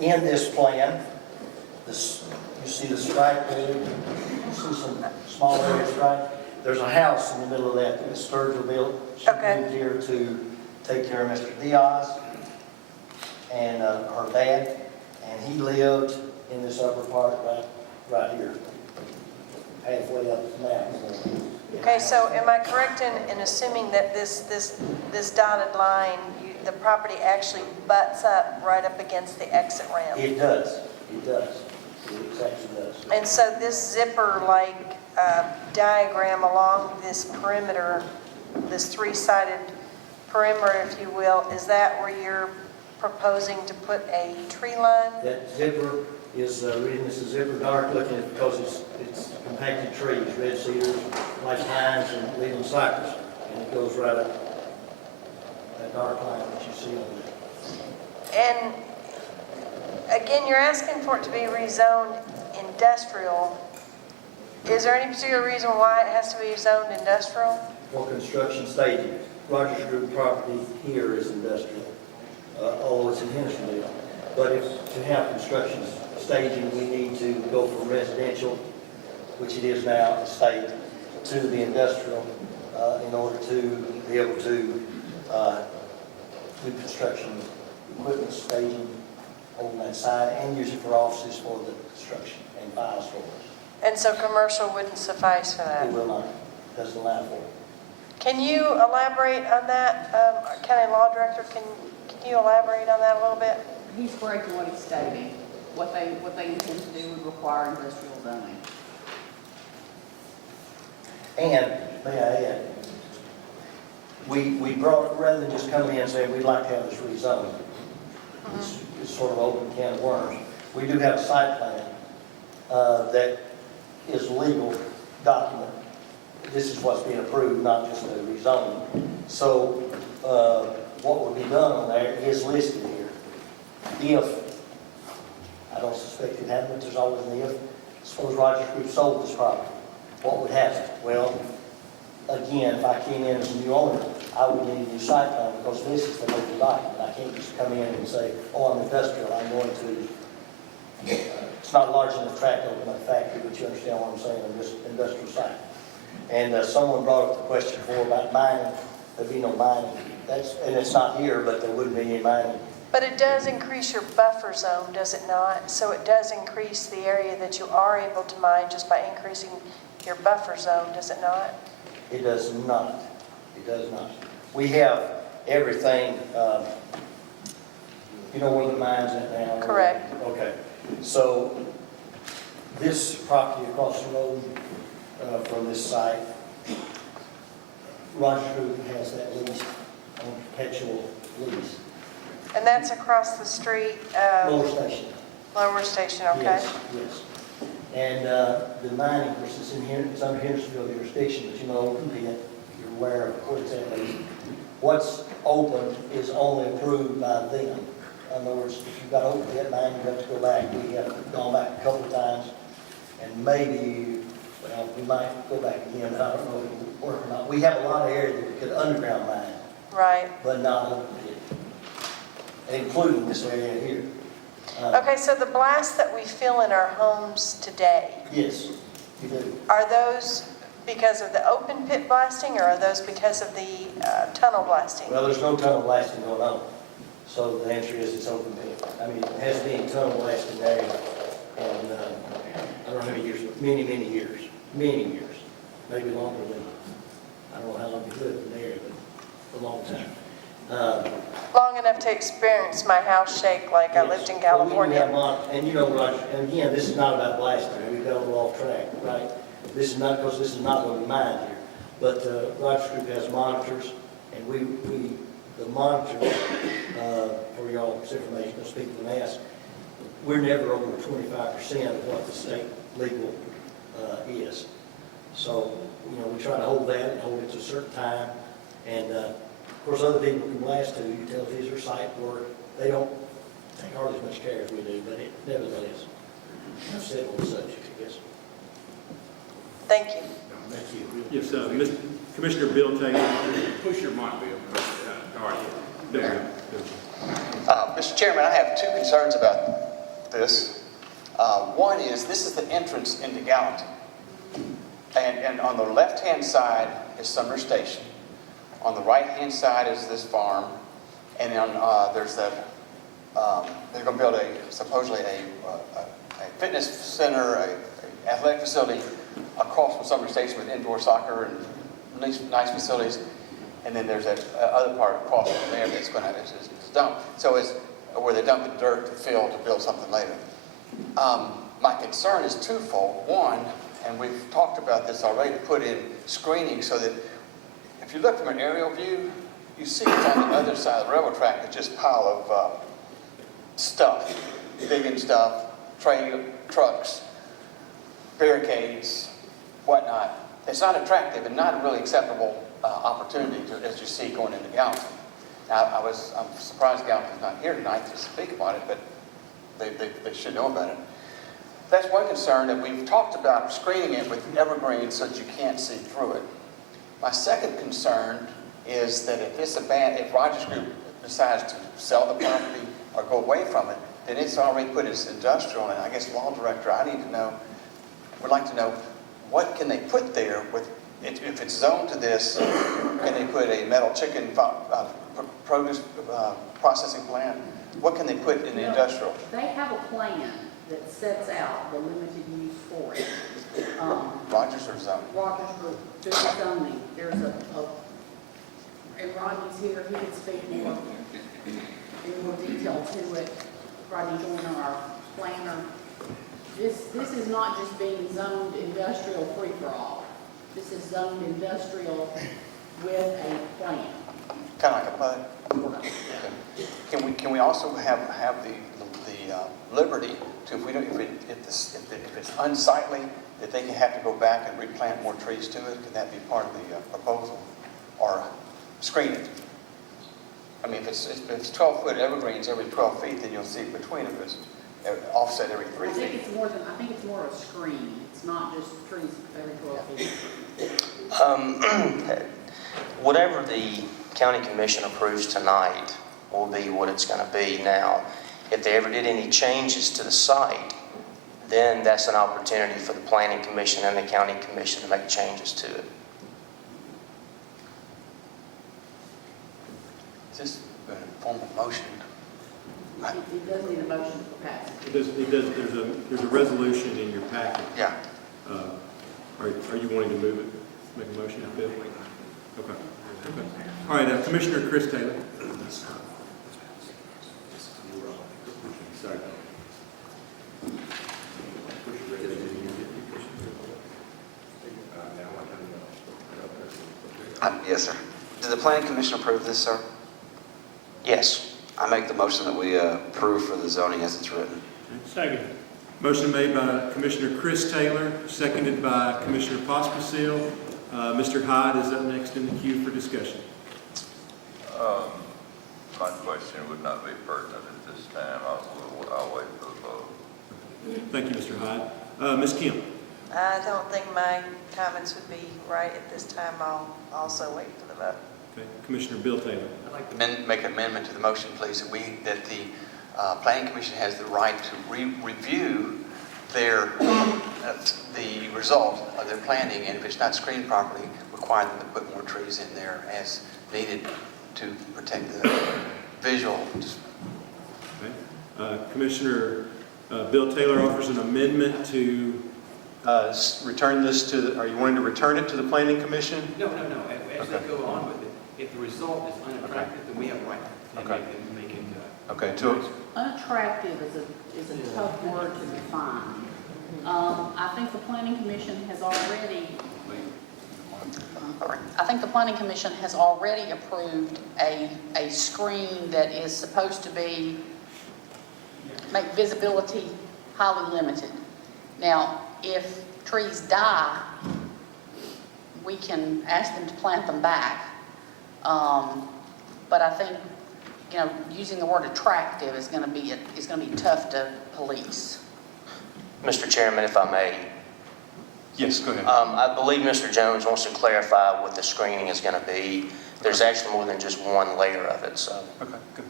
In this plan, you see the stripe there. You see some small area stripe. There's a house in the middle of that Ms. Sturgill built. She moved here to take care of Mr. Diaz and her dad, and he lived in this upper part right here, halfway up the map. Okay, so am I correct in assuming that this dotted line, the property actually butts up right up against the exit ramp? It does. It does. It exactly does. And so this zipper-like diagram along this perimeter, this three-sided perimeter, if you will, is that where you're proposing to put a tree line? That zipper is, reading this is zipper dark looking because it's compacted trees, red cedars, light pines, and Leland cypress. And it goes right up that dark line that you see on there. And again, you're asking for it to be rezoned industrial. Is there any particular reason why it has to be zoned industrial? For construction staging. Rogers Group property here is industrial. although it's in Hendersonville. But if to have construction staging, we need to go from residential, which it is now, state, to the industrial, in order to be able to do construction equipment staging on that side and use it for offices for the construction and file storage. And so commercial wouldn't suffice for that? It will not, doesn't allow for it. Can you elaborate on that, County Law Director? Can you elaborate on that a little bit? He's breaking what he's stating. What they intend to do would require industrial zoning. And, may I add, we brought, rather than just coming in and saying, we'd like to have this rezoned, it's sort of open can of worms. We do have a site plan that is a legal document. This is what's being approved, not just a rezoning. So what would be done on there is listed here. If, I don't suspect it happened, but there's always an if. Suppose Rogers Group sold this property. What would happen? Well, again, if I came in as a new owner, I would need a new site plan because this is the legal document. I can't just come in and say, oh, I'm industrial, I'm going to, it's not a large enough tract to open up a factory, but you understand what I'm saying, on this industrial site. And someone brought up the question before about mining. There'd be no mining. And it's not here, but there wouldn't be any mining. But it does increase your buffer zone, does it not? So it does increase the area that you are able to mine just by increasing your buffer zone, does it not? It does not. It does not. We have everything, you know where the mine's at now? Correct. Okay. So this property across the road from this site, Rogers Group has that lease on perpetual lease. And that's across the street? Lower Station. Lower Station, okay. Yes, yes. And the mining, of course, it's in here, it's under Hendersonville jurisdiction, but you know, open pit, you're aware of where it's at least. What's open is only approved by them. In other words, if you've got open pit mine, you have to go back. We have gone back a couple of times, and maybe, well, we might go back again, but I don't know if it will work or not. We have a lot of area that we could underground mine. Right. But not open pit, including this area here. Okay, so the blasts that we feel in our homes today, Yes, you do. are those because of the open pit blasting or are those because of the tunnel blasting? Well, there's no tunnel blasting going on. So the answer is it's open pit. I mean, it hasn't been tunnel blasting there in, I don't know how many years, many years, maybe longer than, I don't know how long you lived in there, but a long time. Long enough to experience my house shake like I lived in California. And you know, Roger, and again, this is not about blasting. We've got a little off track, right? This is not, because this is not going to be mined here. But Rogers Group has monitors, and the monitors, for y'all's information, I'll speak to the mass, we're never over 25% of what the state legal is. So, you know, we try to hold that and hold it to a certain time. And, of course, other people can blast too, utilities or site work. They don't take hardly as much care as we do, but it nevertheless, I've said on the subject, I guess. Thank you. Thank you. Yes, Commissioner Bill Taylor. Push your mic, Bill. All right. There you go. Mr. Chairman, I have two concerns about this. One is, this is the entrance into Gallatin. And on the left-hand side is Sumner Station. On the right-hand side is this farm. And on, there's that, they're going to build supposedly a fitness center, a athletic facility across from Sumner Station with indoor soccer and nice facilities. And then there's that other part across from there that's going to, it's dumped. So it's where they dump the dirt to fill to build something later. My concern is twofold. One, and we've talked about this already, to put in screening so that if you look from an aerial view, you see it's on the other side of the railroad track, it's just a pile of stuff, digging stuff, trucks, barricades, whatnot. It's not attractive and not a really acceptable opportunity to, as you see going into Gallatin. Now, I'm surprised Gallatin's not here tonight to speak about it, but they should know about it. That's one concern, that we've talked about screening it with evergreens so that you can't see through it. My second concern is that if Rogers Group decides to sell the property or go away from it, then it's already put as industrial, and I guess law director, I need to know, would like to know, what can they put there with, if it's zoned to this, can they put a metal chicken produce processing plant? What can they put in the industrial? They have a plan that sets out the limited use for it. Rogers or zone? Rogers Group, there's zoning, there's and Rodney's here, he can speak more in more detail to it. Rodney Joyner, our planner. This is not just being zoned industrial free-for-all. This is zoned industrial with a plan. Kind of like a PUD? Can we also have the liberty to, if it's unsightly, that they can have to go back and replant more trees to it? Could that be part of the proposal? Or screen it? I mean, if it's 12-foot evergreens every 12 feet, then you'll see between them is offset every 3 feet. I think it's more of a screen. It's not just trees every 12 feet. Whatever the county commission approves tonight will be what it's going to be. Now, if they ever did any changes to the site, then that's an opportunity for the planning commission and the county commission to make changes to it. Is this a formal motion? It does need a motion for passage. It does, there's a resolution in your packet. Yeah. Are you wanting to move it, make a motion, Bill? Okay. All right, Commissioner Chris Taylor. Yes, sir. Did the planning commission approve this, sir? Yes. I make the motion that we approve for the zoning as it's written. Second. Motion made by Commissioner Chris Taylor, seconded by Commissioner Pospisil. Mr. Hyde is up next in the queue for discussion. My question would not be pertinent at this time. I'll wait for the vote. Thank you, Mr. Hyde. Ms. Kim. I don't think my comments would be right at this time. I'll also wait for the vote. Okay. Commissioner Bill Taylor. I'd like to make an amendment to the motion, please, that the planning commission has the right to review the result of their planning, and if it's not screened properly, require them to put more trees in there as needed to protect the visual. Okay. Commissioner Bill Taylor offers an amendment to return this to, are you wanting to return it to the planning commission? No. As they go on with it, if the result is unattractive, then we have a right to make it. Okay. Unattractive is a tough word to define. I think the planning commission has already approved a screen that is supposed to make visibility highly limited. Now, if trees die, we can ask them to plant them back. But I think, using the word attractive is going to be tough to police. Mr. Chairman, if I may. Yes, go ahead. I believe Mr. Jones wants to clarify what the screening is going to be. There's actually more than just one layer of it, so. Okay, good.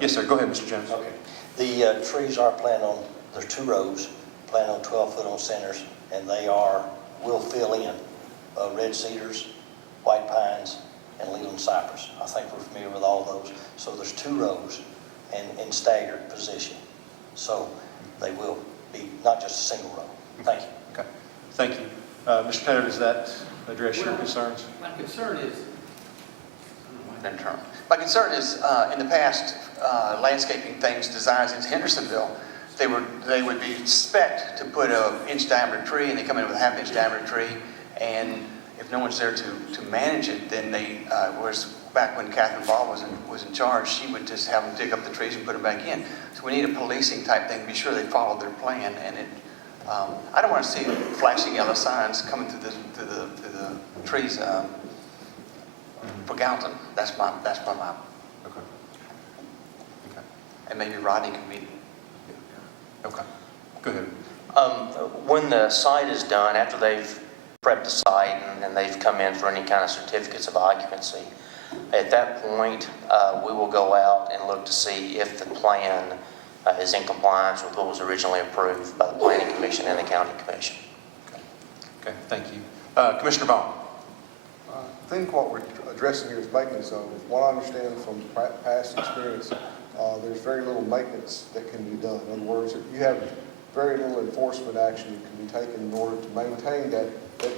Yes, sir. Go ahead, Mr. Jones. Okay. The trees are planted on, there's 2 rows, planted on 12-foot on centers, and will fill in red cedars, white pines, and Leland cypress. I think we're familiar with all those. So there's 2 rows and in staggered position. So they will be not just a single row. Thank you. Okay. Thank you. Mr. Taylor, does that address your concerns? My concern is, My concern is, in the past, landscaping designs in Hendersonville, they would be spec'd to put an inch diameter tree, and they come in with a half-inch diameter tree, and if no one's there to manage it, then whereas back when Catherine Ball was in charge, she would just have them dig up the trees and put them back in. So we need a policing type thing to be sure they followed their plan, and I don't want to see flashing yellow signs coming through the trees for Galton. That's my. Okay. And maybe Rodney can be. Okay. Go ahead. When the site is done, after they've prepped the site and they've come in for any kind of certificates of occupancy, At that point, we will go out and look to see if the plan is in compliance with what was originally approved by the Planning Commission and the County Commission. Okay, thank you. Commissioner Vaughn. I think what we're addressing here is maintenance of. What I understand from past experience, there's very little maintenance that can be done. In other words, you have very little enforcement action that can be taken in order to maintain that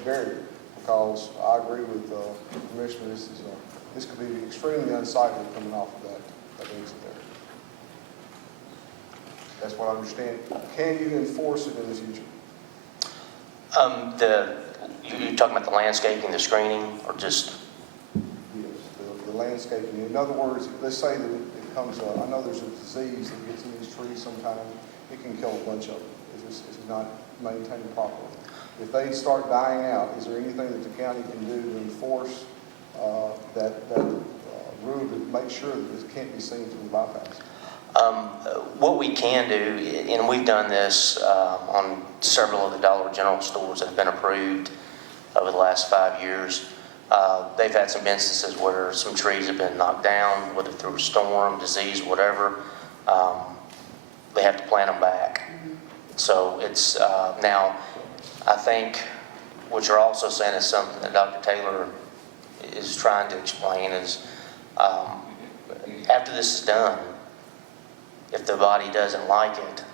barrier. Because I agree with the Commissioner, this could be extremely unsightly coming off of that exit there. That's what I understand. Can you enforce it in the future? You're talking about the landscaping, the screening, or just? Yes, the landscaping. In other words, let's say that it comes up. I know there's a disease that gets in these trees sometimes. It can kill a bunch of them if it's not maintained properly. If they start dying out, is there anything that the county can do to enforce that rule to make sure that this can't be seen from the bypass? What we can do, and we've done this on several of the Dollar General stores that have been approved over the last 5 years. They've had some instances where some trees have been knocked down, whether through a storm, disease, whatever. They have to plant them back. So it's now, I think what you're also saying is something that Dr. Taylor is trying to explain is after this is done, if the body doesn't like it,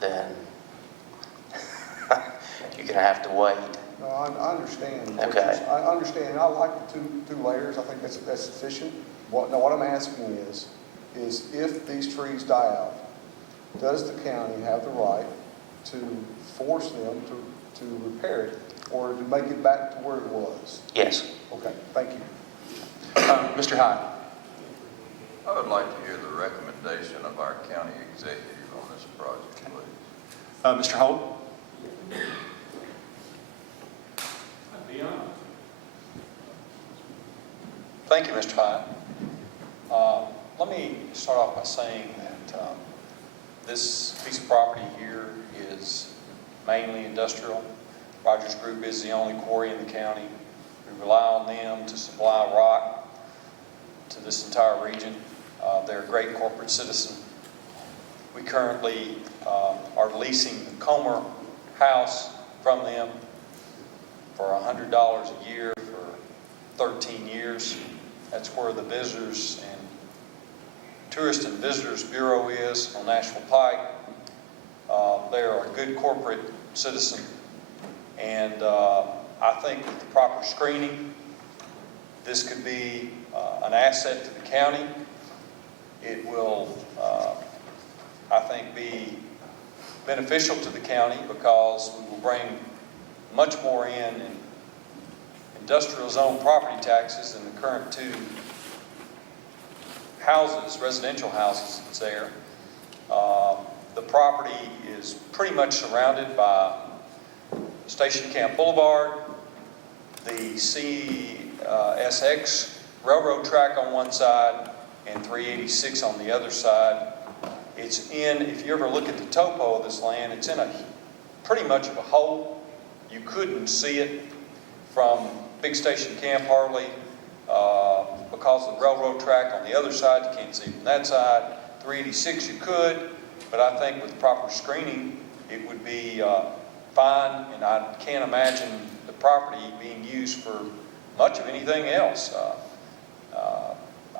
then you're going to have to wait. No, I understand. Okay. I understand. I like the two layers. I think that's sufficient. What I'm asking is if these trees die out, does the county have the right to force them to repair it or to make it back to where it was? Yes. Okay, thank you. Mr. Hyde. I would like to hear the recommendation of our county executive on this project, please. Mr. Holt. Thank you, Mr. Hyde. Let me start off by saying that this piece of property here is mainly industrial. Rogers Group is the only quarry in the county. We rely on them to supply rock to this entire region. They're a great corporate citizen. We currently are leasing the Comer house from them for $100 a year for 13 years. That's where the Visitors and Tourist and Visitors Bureau is on Nashville Pike. They're a good corporate citizen, and I think with the proper screening, this could be an asset to the county. It will, I think, be beneficial to the county because we will bring much more in industrial zone property taxes than the current 2 houses, residential houses that's there. The property is pretty much surrounded by Station Camp Boulevard, the CSX railroad track on one side, and 386 on the other side. It's in, if you ever look at the topo of this land, it's in a pretty much of a hole. You couldn't see it from Big Station Camp hardly because of the railroad track on the other side. You can't see it from that side. 386 you could, but I think with proper screening it would be fine, and I can't imagine the property being used for much of anything else.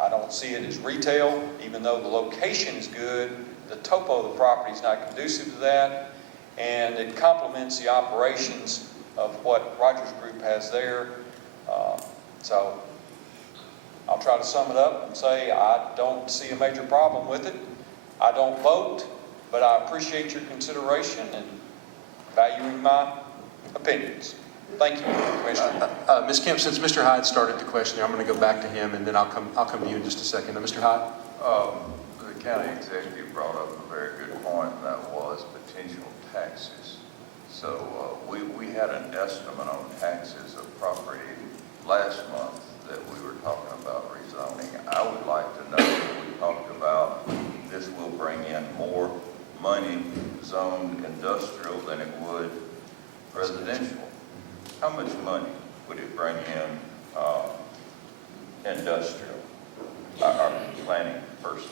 I don't see it as retail, even though the location is good. The topo of the property is not conducive to that, and it complements the operations of what Rogers Group has there. So I'll try to sum it up and say I don't see a major problem with it. I don't vote, but I appreciate your consideration and valuing my opinions. Thank you, Commissioner. Ms. Kemp, since Mr. Hyde started the question, I'm going to go back to him, and then I'll come to you in just a second. Now, Mr. Hyde? The county executive brought up a very good point, and that was potential taxes. So we had an estimate on taxes of property last month that we were talking about rezoning. I would like to know if we talked about this will bring in more money zoned industrial than it would residential. How much money would it bring in industrial? our planning person.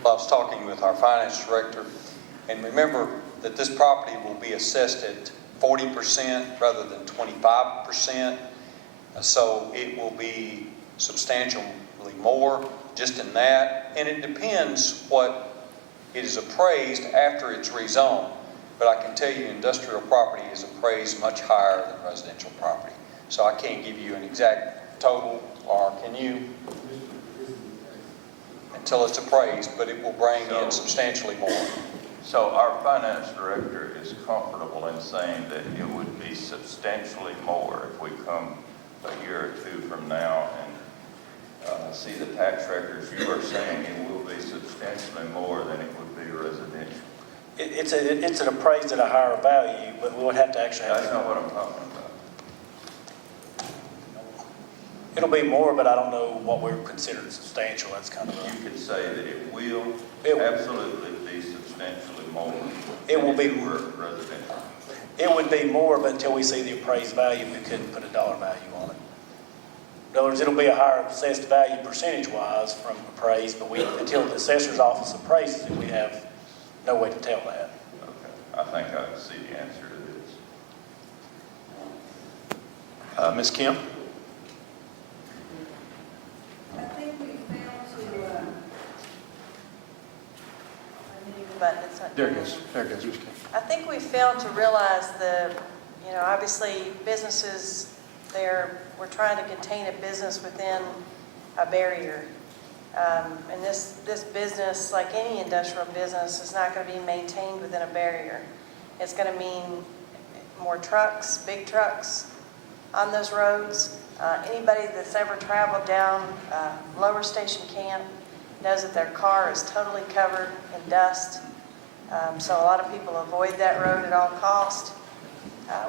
I was talking with our finance director, and remember that this property will be assessed at 40% rather than 25%. So it will be substantially more just in that. And it depends what it is appraised after it's rezoned. But I can tell you industrial property is appraised much higher than residential property. So I can't give you an exact total, or can you? Until it's appraised, but it will bring in substantially more. So our finance director is comfortable in saying that it would be substantially more if we come a year or two from now and see the tax records. You are saying it will be substantially more than it would be residential. It's an appraised at a higher value, but we would have to actually have. That's not what I'm talking about. It'll be more, but I don't know what we're considered substantial. That's kind of. You could say that it will absolutely be substantially more. It will be residential. It would be more, but until we see the appraised value, we couldn't put a dollar value on it. In other words, it'll be a higher assessed value percentage-wise from appraised, but until the assessor's office appraises it, we have no way to tell that. Okay, I think I see the answer to this. Ms. Kemp? I think we failed to, but it's not. There it goes. There it goes, Ms. Kemp. I think we failed to realize obviously businesses, we're trying to contain a business within a barrier. And this business, like any industrial business, is not going to be maintained within a barrier. It's going to mean more trucks, big trucks on those roads. Anybody that's ever traveled down Lower Station Camp knows that their car is totally covered in dust. So a lot of people avoid that road at all cost.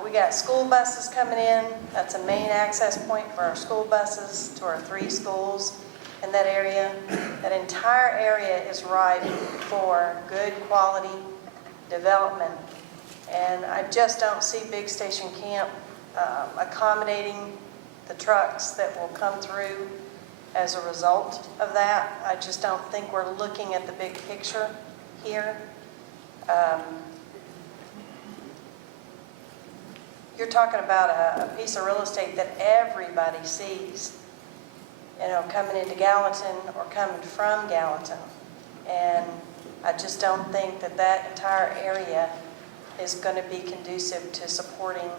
We got school buses coming in. That's a main access point for our school buses to our 3 schools in that area. That entire area is ripe for good quality development. And I just don't see Big Station Camp accommodating the trucks that will come through as a result of that. I just don't think we're looking at the big picture here. You're talking about a piece of real estate that everybody sees, coming into Gallatin or coming from Gallatin. And I just don't think that entire area is going to be conducive to supporting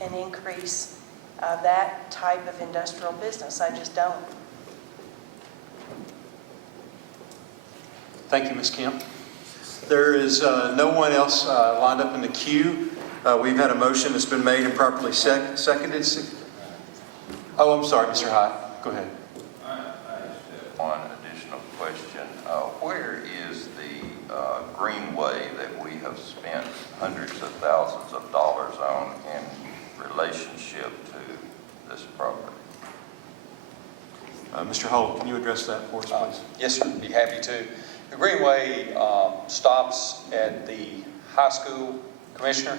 an increase of that type of industrial business. I just don't. Thank you, Ms. Kemp. There is no one else lined up in the queue. We've had a motion that's been made and properly seconded. Oh, I'm sorry, Mr. High. Go ahead. I just have one additional question. Where is the greenway that we have spent hundreds of thousands of dollars on in relationship to this property? Mr. Holt, can you address that for us, please? Yes, sir. Be happy to. The Greenway stops at the high school, Commissioner,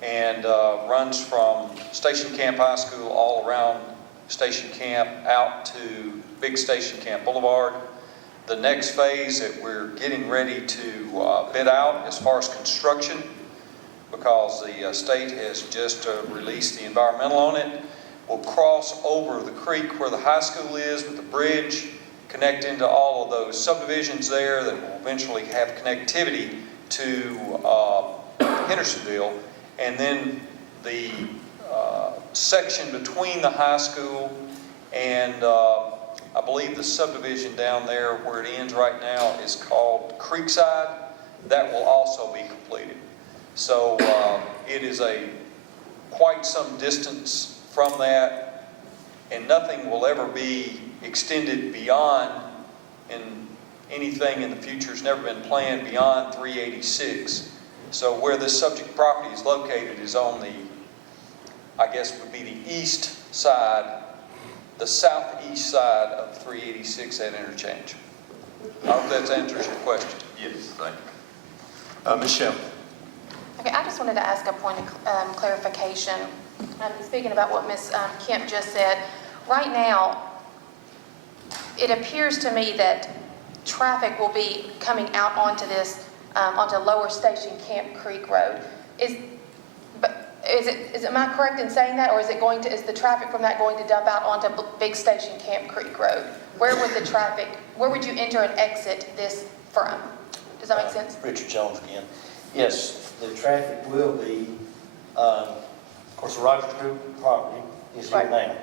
and runs from Station Camp High School all around Station Camp out to Big Station Camp Boulevard. The next phase that we're getting ready to bid out as far as construction, because the state has just released the environmental on it, will cross over the creek where the high school is with the bridge, connect into all of those subdivisions there that will eventually have connectivity to Hendersonville, and then the section between the high school and I believe the subdivision down there where it ends right now is called Creekside. That will also be completed. So it is quite some distance from that, and nothing will ever be extended beyond, and anything in the future has never been planned beyond 386. So where this subject property is located is on the, I guess would be the east side, the southeast side of 386 at interchange. I hope that answers your question. Yes, thank you. Michelle. Okay, I just wanted to ask a point of clarification. Speaking about what Ms. Kemp just said, right now, it appears to me that traffic will be coming out onto this, onto Lower Station Camp Creek Road. Am I correct in saying that, or is the traffic from that going to dump out onto Big Station Camp Creek Road? Where would you enter and exit this from? Does that make sense? Richard Jones again. Yes, the traffic will be, of course, the Rogers Group property is here now.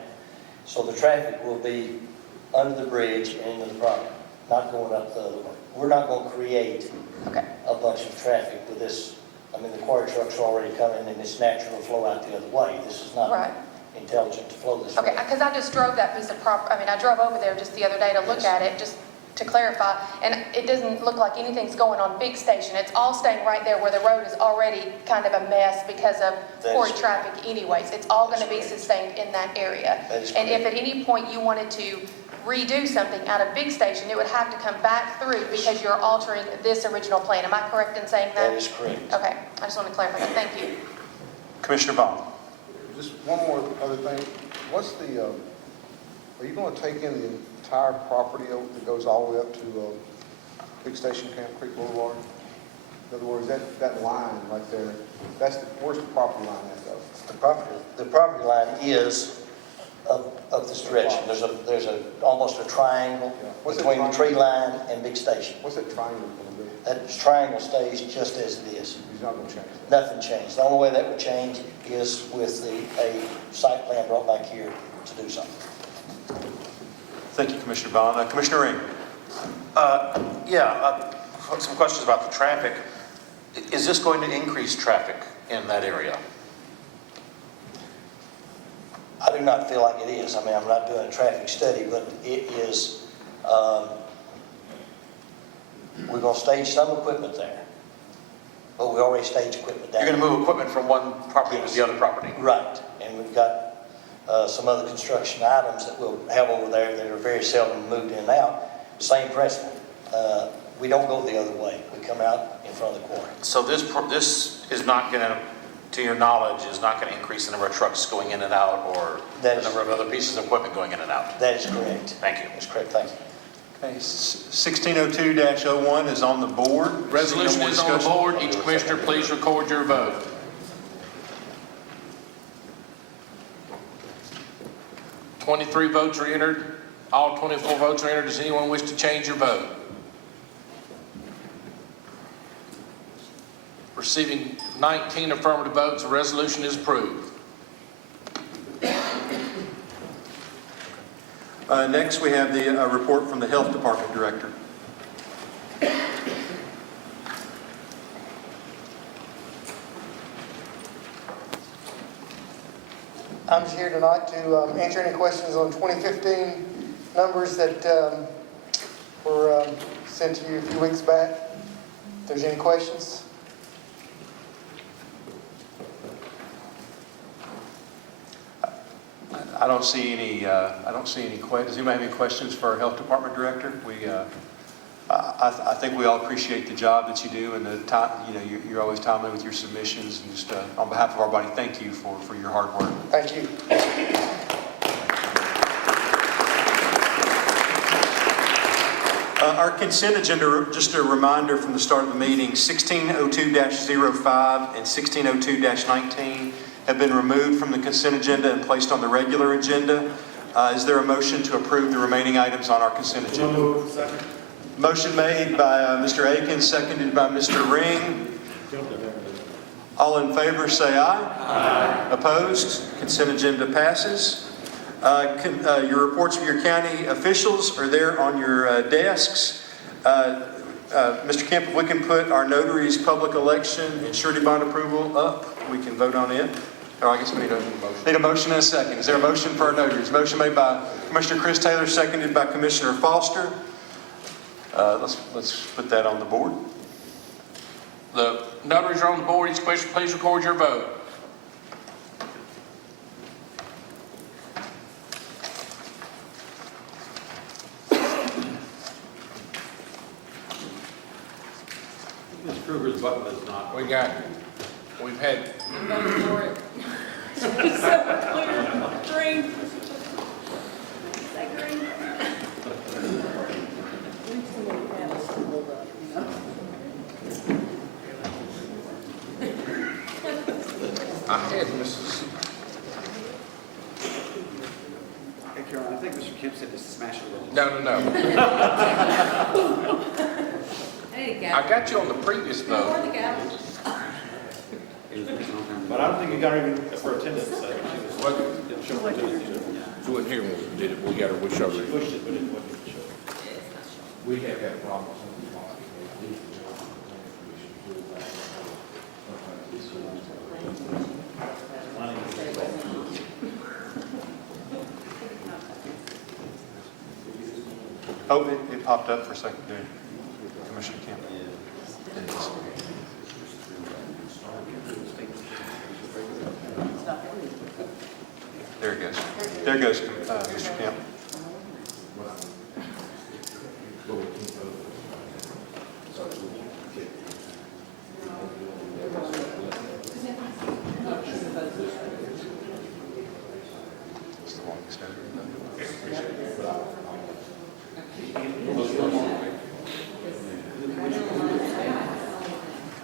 So the traffic will be under the bridge and into the property, not going up the other way. We're not going to create a bunch of traffic with this. I mean, the quarry trucks are already coming and it's natural to flow out the other way. This is not intelligent to flow this way. Okay, because I just drove that piece of property, I drove over there just the other day to look at it, just to clarify, and it doesn't look like anything's going on Big Station. It's all staying right there where the road is already kind of a mess because of quarry traffic anyways. It's all going to be sustained in that area. And if at any point you wanted to redo something out of Big Station, it would have to come back through because you're altering this original plan. Am I correct in saying that? That is correct. Okay, I just want to clarify that. Thank you. Commissioner Bond. Just one more other thing. What's the, are you going to take in the entire property that goes all the way up to Big Station Camp Creek Boulevard? In other words, that line right there, where's the property line at though? The property line is of the stretch. There's almost a triangle between the tree line and Big Station. What's that triangle going to be? That triangle stays just as it is. He's not going to change it? Nothing changed. The only way that would change is with a site plan brought back here to do something. Thank you, Commissioner Bond. Commissioner Ring. Some questions about the traffic. Is this going to increase traffic in that area? I do not feel like it is. I'm not doing a traffic study, but it is, we're going to stage some equipment there, but we already stage equipment down. You're going to move equipment from one property to the other property? Right, and we've got some other construction items that we'll have over there that are very seldom moved in and out. Same principle. We don't go the other way. We come out in front of the quarry. So this is not going to your knowledge, is not going to increase the number of trucks going in and out or the number of other pieces of equipment going in and out? That is correct. Thank you. That's correct. Thank you. Okay, 1602-01 is on the board. Resolution is on the board. Each commissioner, please record your vote. "23 votes are entered. All 24 votes are entered. Does anyone wish to change your vote? Receiving 19 affirmative votes, the resolution is approved. Next, we have the report from the Health Department Director. I'm just here tonight to answer any questions on 2015 numbers that were sent to you a few weeks back. If there's any questions. I don't see any questions. Does anybody have any questions for our Health Department Director? I think we all appreciate the job that you do and the time, you're always timely with your submissions, and just on behalf of our body, thank you for your hard work. Thank you. Our consent agenda, just a reminder from the start of the meeting, 1602-05 and 1602-19 have been removed from the consent agenda and placed on the regular agenda. Is there a motion to approve the remaining items on our consent agenda? Motion made by Mr. Akins, seconded by Mr. Ring. All in favor say aye. Aye. Opposed? Consent agenda passes. Your reports from your county officials are there on your desks. Mr. Kemp, if we can put our notary's public election and surety bond approval up, we can vote on it. Or I guess we need a motion and a second. Is there a motion for our notaries? Motion made by Commissioner Chris Taylor, seconded by Commissioner Foster. Let's put that on the board. The notaries are on the board. Each commissioner, please record your vote. Ms. Kruger's button is not. We've had. Vote for it. So clear. Green. Say green. I had Mrs. Hey, Carolyn, I think Mr. Kemp said just smash it a little. No. There you go. I got you on the previous vote. More the gavel. But I don't think you got her even for attendance. What? Didn't show for attendance. She wasn't here when we did it. We got her, we showed her. Pushed it, but it wasn't show. We have had problems. Oh, it popped up for a second, didn't it? Commissioner Kemp. There it goes. There goes, Mr. Kemp.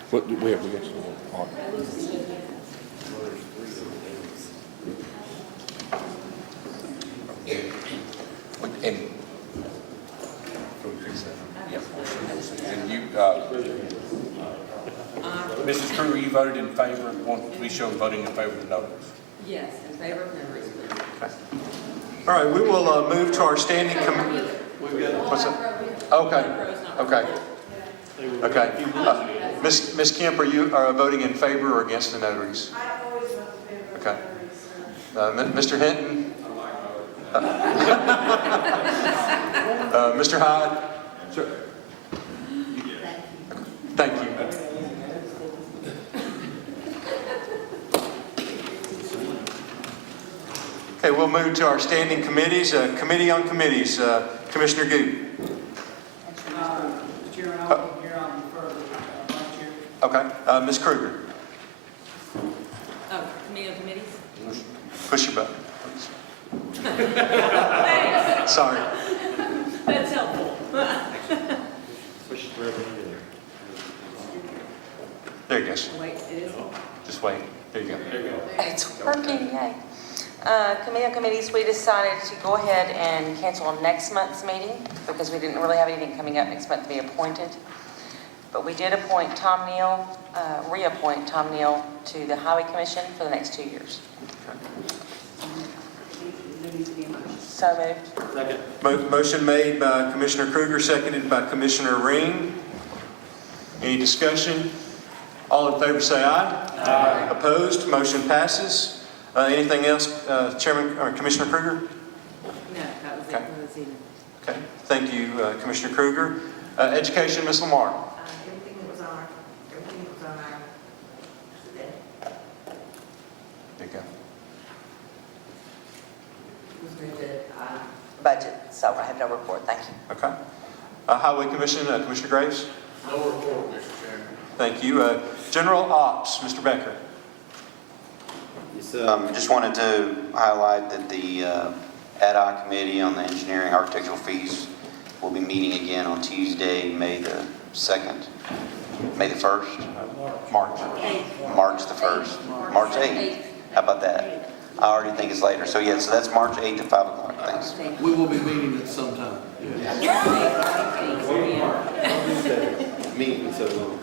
What, we got some more. And, and you, Mrs. Kruger, you voted in favor, want to be shown voting in favor of the notaries? Yes, in favor of notaries. Okay. All right, we will move to our standing committee. What's that? Okay, okay. Okay. Ms. Kemp, are you voting in favor or against the notaries? I always vote in favor of Okay. Mr. Hinton? Mr. Hyde? Sir. Thank you. Okay, we'll move to our standing committees. Committee on Committees, Commissioner Goode. Chairman, I'll be here on further, Vice Chair. Okay, Ms. Kruger. Oh, committee of committees? Push your button, please. Thanks. Sorry. That's helpful. Push it wherever needed. There you go. Wait, it is? Just wait. There you go. There you go. It's working, yay. Committee on Committees, we decided to go ahead and cancel next month's meeting because we didn't really have anything coming up next month to be appointed. But we did appoint Tom Neal, reappoint Tom Neal to the Highway Commission for the next 2 years. So moved. Second. Motion made by Commissioner Kruger, seconded by Commissioner Ring. Any discussion? All in favor say aye. Aye. Opposed? Motion passes. Anything else, Chairman or Commissioner Kruger? No, that was it for this evening. Okay. Thank you, Commissioner Kruger. Education, Ms. Lamar. Everything that was on our, There you go. budget, so I have no report, thank you. Okay. Highway Commission, Commissioner Graves. No report, Mr. Chairman. Thank you. General Ops, Mr. Becker. Just wanted to highlight that the ad hoc committee on the engineering architectural fees will be meeting again on Tuesday, May the 2nd, May the 1st? March the 1st, March 8th. How about that? I already think it's later. So yeah, so that's March 8th at 5 o'clock. Thanks. We will be meeting at some time. Meeting so long.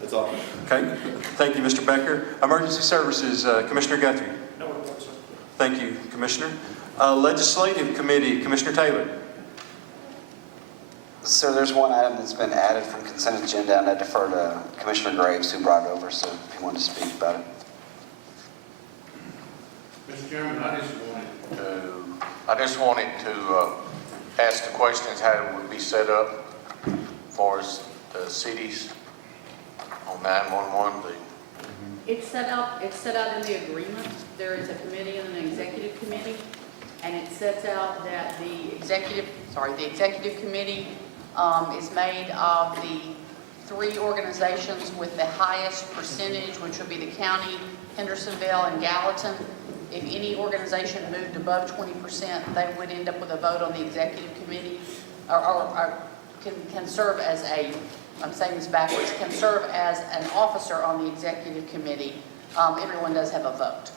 That's all. Okay. Thank you, Mr. Becker. Emergency Services, Commissioner Guthrie. No report, sir. Thank you, Commissioner. Legislative Committee, Commissioner Taylor. So there's one item that's been added from consent agenda, and I defer to Commissioner Graves, who brought it over, so if you want to speak about it. Mr. Chairman, I just wanted to ask the questions how it would be set up for the cities on 911. It's set out in the agreement. There is a committee and an executive committee, and it sets out that the executive committee is made of the 3 organizations with the highest percentage, which would be the county, Hendersonville, and Gallatin. If any organization moved above 20%, they would end up with a vote on the executive committee, or can serve as a, I'm saying this backwards, can serve as an officer on the executive committee everyone does have a vote.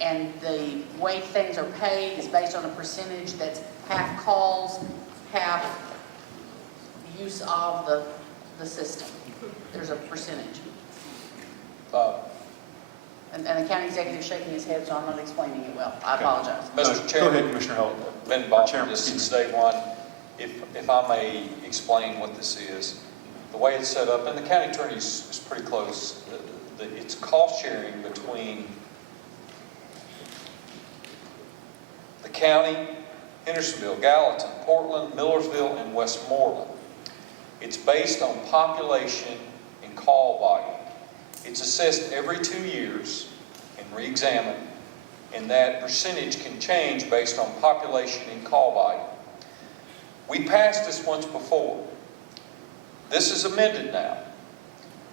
And the way things are paid is based on a percentage that's half calls, half use of the system. There's a percentage. And the county executive is shaking his head, so I'm not explaining it well. I apologize. Mr. Chairman. Go ahead, Commissioner Holt. Been involved in this since day one. If I may explain what this is, the way it's set up, and the county attorney is pretty close, it's cost sharing between the county, Hendersonville, Gallatin, Portland, Millersville, and Westmoreland. It's based on population and call volume. It's assessed every 2 years and re-examined, and that percentage can change based on population and call volume. We passed this once before. This is amended now.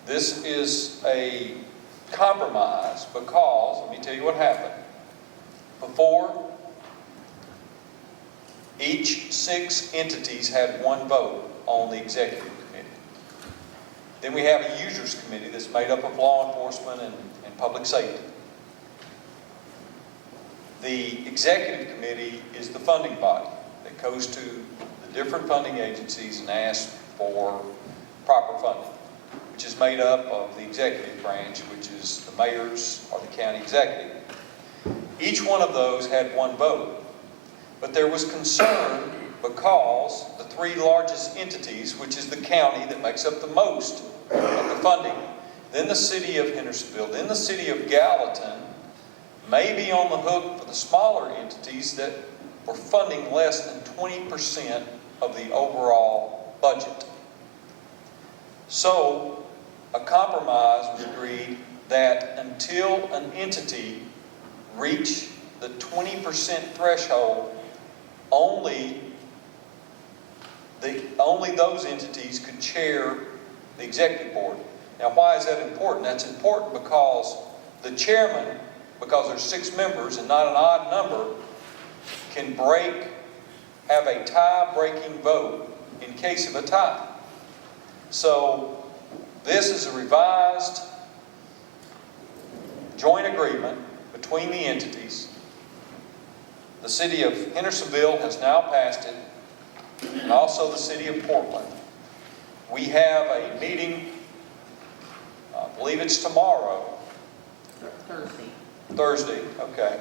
This is a compromise because, let me tell you what happened. Before, each 6 entities had 1 vote on the executive committee. Then we have a users committee that's made up of law enforcement and public safety. The executive committee is the funding body that goes to the different funding agencies and asks for proper funding, which is made up of the executive branch, which is the mayors or the county executive. Each one of those had 1 vote, but there was concern because the 3 largest entities, which is the county that makes up the most of the funding, then the city of Hendersonville, then the city of Gallatin, may be on the hook for the smaller entities that were funding less than 20% of the overall budget. So a compromise was agreed that until an entity reached the 20% threshold, only those entities could chair the executive board. Now, why is that important? That's important because the chairman, because there's 6 members and not an odd number, can have a tie-breaking vote in case of a tie. So this is a revised joint agreement between the entities. The city of Hendersonville has now passed it, and also the city of Portland. We have a meeting, I believe it's tomorrow. Thursday, okay.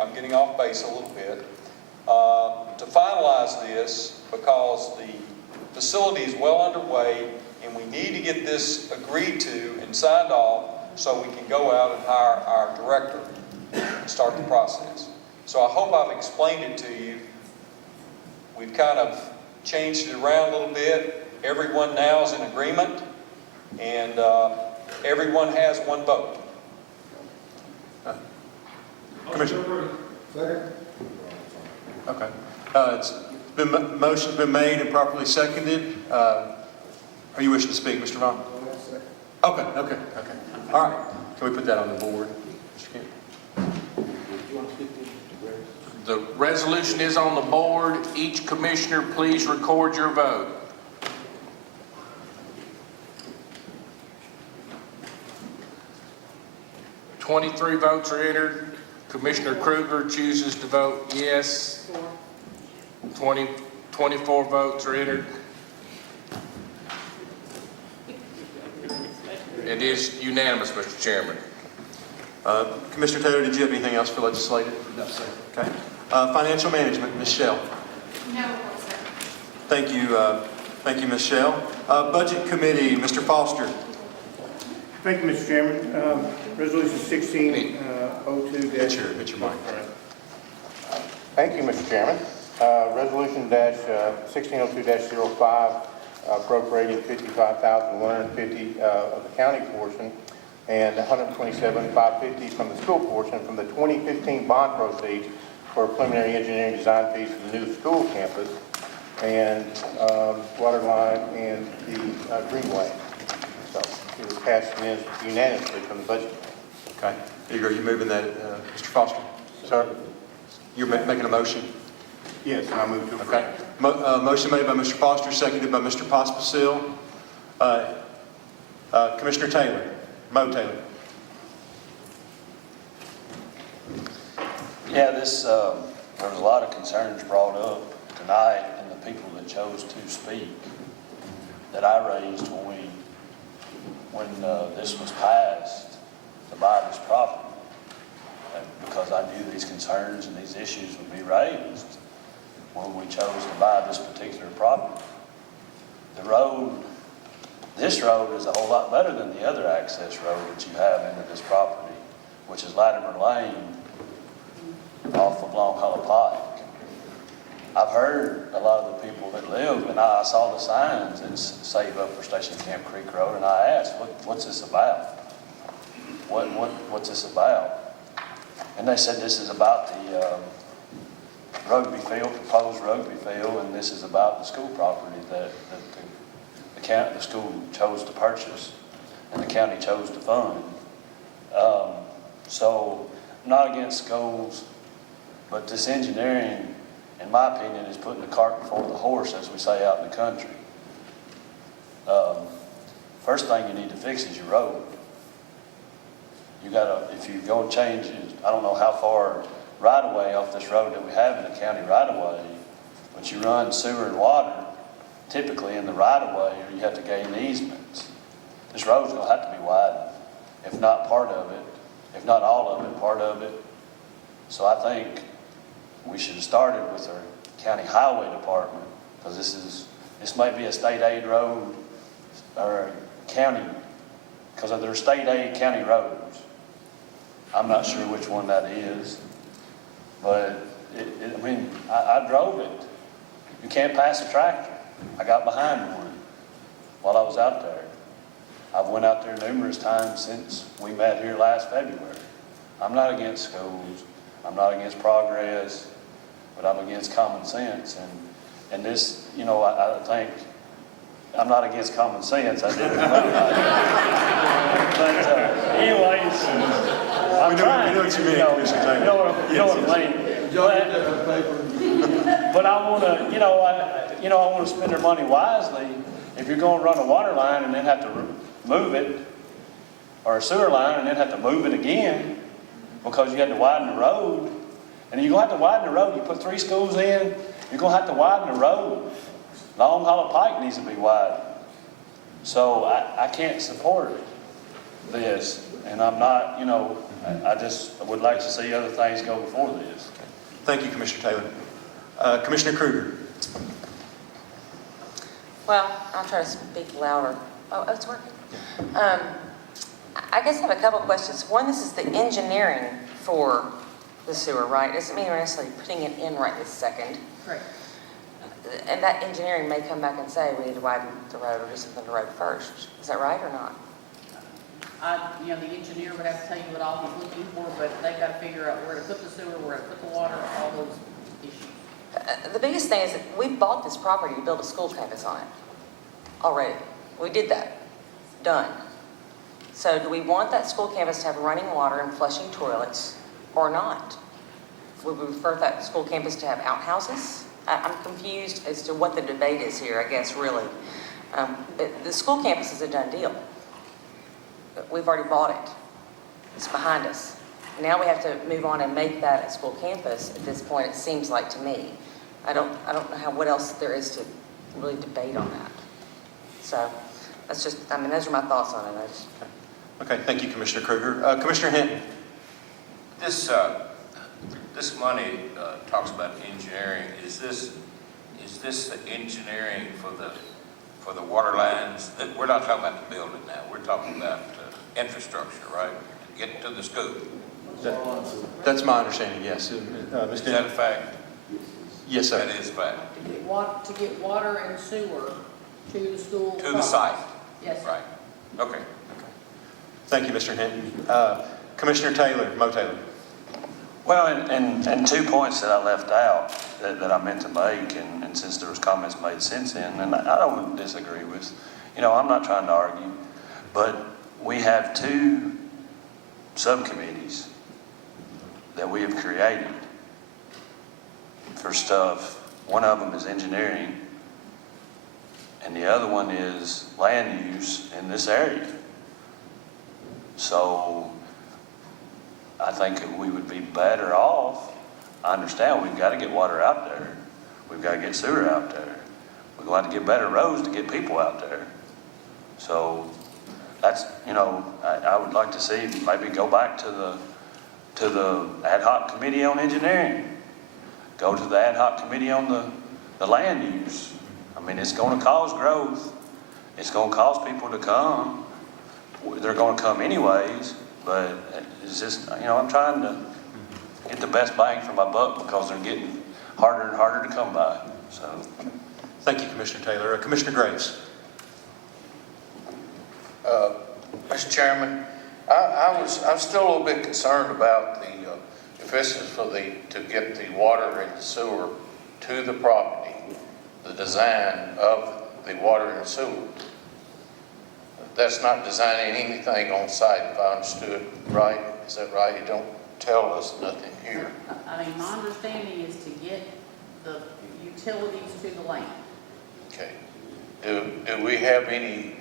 I'm getting off base a little bit. To finalize this, because the facility is well underway, and we need to get this agreed to and signed off so we can go out and hire our director and start the process. So I hope I've explained it to you. We've kind of changed it around a little bit. Everyone now is in agreement, and everyone has 1 vote. Commissioner? Okay. Motion's been made and properly seconded. Are you wishing to speak, Mr. Vaughn? Okay. All right. Can we put that on the board, Mr. Kent? The resolution is on the board. Each commissioner, please record your vote. $23 votes are entered. Commissioner Kruger chooses to vote yes. 24 votes are entered. It is unanimous, Mr. Chairman. Commissioner Taylor, did you have anything else for legislative? No, sir. Okay. Financial management, Ms. Shell. No, sir. Thank you, Ms. Shell. Budget committee, Mr. Foster. Thank you, Mr. Chairman. Resolution 1602. Hit your mic. Thank you, Mr. Chairman. Resolution 1602-05 appropriating $55,150 of the county portion and $127,550 from the school portion from the 2015 bond proceeds for preliminary engineering design fees for the new school campus and water line and the greenway. So it was passed unanimously from the budget. Okay. Are you moving that, Mr. Foster? Sir? You're making a motion? Yes, I move to approve. Okay. Motion made by Mr. Foster, seconded by Mr. Pospisil. Commissioner Taylor, Mo Taylor. Yeah, there was a lot of concerns brought up tonight, and the people that chose to speak that I raised when this was passed to buy this property. And because I knew these concerns and these issues would be raised when we chose to buy this particular property. This road is a whole lot better than the other access road that you have into this property, which is Latimer Lane off of Long Hollow Pike. I've heard a lot of the people that live, and I saw the signs that say Upper Station Camp Creek Road, and I asked, what's this about? What's this about? And they said this is about the rugby field, proposed rugby field, and this is about the school property that the school chose to purchase and the county chose to fund. So I'm not against schools, but this engineering, in my opinion, is putting the cart before the horse, as we say out in the country. First thing you need to fix is your road. If you go and change it, I don't know how far right of way off this road that we have in the county right of way, but you run sewer and water typically in the right of way, or you have to gain easements. This road's gonna have to be widened, if not part of it, if not all of it, part of it. So I think we should have started with our county highway department, because this might be a state aid road or a county, because they're state aid county roads. I'm not sure which one that is, but I drove it. You can't pass a tractor. I got behind one while I was out there. I've went out there numerous times since we met here last February. I'm not against schools. I'm not against progress, but I'm against common sense. And this, I think, I'm not against common sense. I did it. But anyways, I'm trying. We know what you mean, Commissioner Taylor. You know what I mean? But I want to, I want to spend their money wisely. If you're going to run a water line and then have to move it, or a sewer line and then have to move it again because you had to widen the road, and you're going to have to widen the road. You put 3 schools in, you're going to have to widen the road. Long Hollow Pike needs to be widened. So I can't support this, and I'm not, I just would like to see other things go before this. Thank you, Commissioner Taylor. Commissioner Kruger. Well, I'll try to speak louder. Oh, it's working. I guess I have a couple questions. One, this is the engineering for the sewer, right? It doesn't mean we're necessarily putting it in right this second. Correct. And that engineering may come back and say we need to widen the road or do something to the road first. Is that right or not? The engineer would have to tell you what all he's looking for, but they've got to figure out where to put the sewer, where to put the water, all those issues. The biggest thing is that we bought this property to build a school campus on it already. We did that. Done. So do we want that school campus to have running water and flushing toilets or not? Would we prefer that school campus to have outhouses? I'm confused as to what the debate is here, I guess, really. The school campus is a done deal. We've already bought it. It's behind us. Now we have to move on and make that a school campus at this point, it seems like to me. I don't know what else there is to really debate on that. So that's just, those are my thoughts on it. Okay, thank you, Commissioner Kruger. Commissioner Hinton. This money talks about engineering. Is this the engineering for the water lines? We're not talking about the building now. We're talking about infrastructure, right? To get to the school. That's my understanding, yes. Is that a fact? Yes, sir. That is a fact. To get water and sewer to the school. To the site? Yes. Right. Okay. Thank you, Mr. Hinton. Commissioner Taylor, Mo Taylor. Well, and 2 points that I left out that I meant to make, and since there was comments made since then, and I don't disagree with, I'm not trying to argue, but we have 2 subcommittees that we have created for stuff. One of them is engineering, and the other one is land use in this area. So I think we would be better off I understand we've got to get water out there. We've got to get sewer out there. We're going to have to get better roads to get people out there. So that's, I would like to see maybe go back to the ad hoc committee on engineering. Go to the ad hoc committee on the land use. I mean, it's going to cause growth. It's going to cause people to come. They're going to come anyways, but it's just, I'm trying to get the best bang for my buck because they're getting harder and harder to come by. So, Thank you, Commissioner Taylor. Commissioner Graves. Mr. Chairman, I'm still a little bit concerned about the efficiency to get the water and the sewer to the property, the design of the water and sewer. That's not designing anything on site, if I understood right. Is that right? You don't tell us nothing here. I mean, my understanding is to get the utilities to the land. Okay. Do we have any,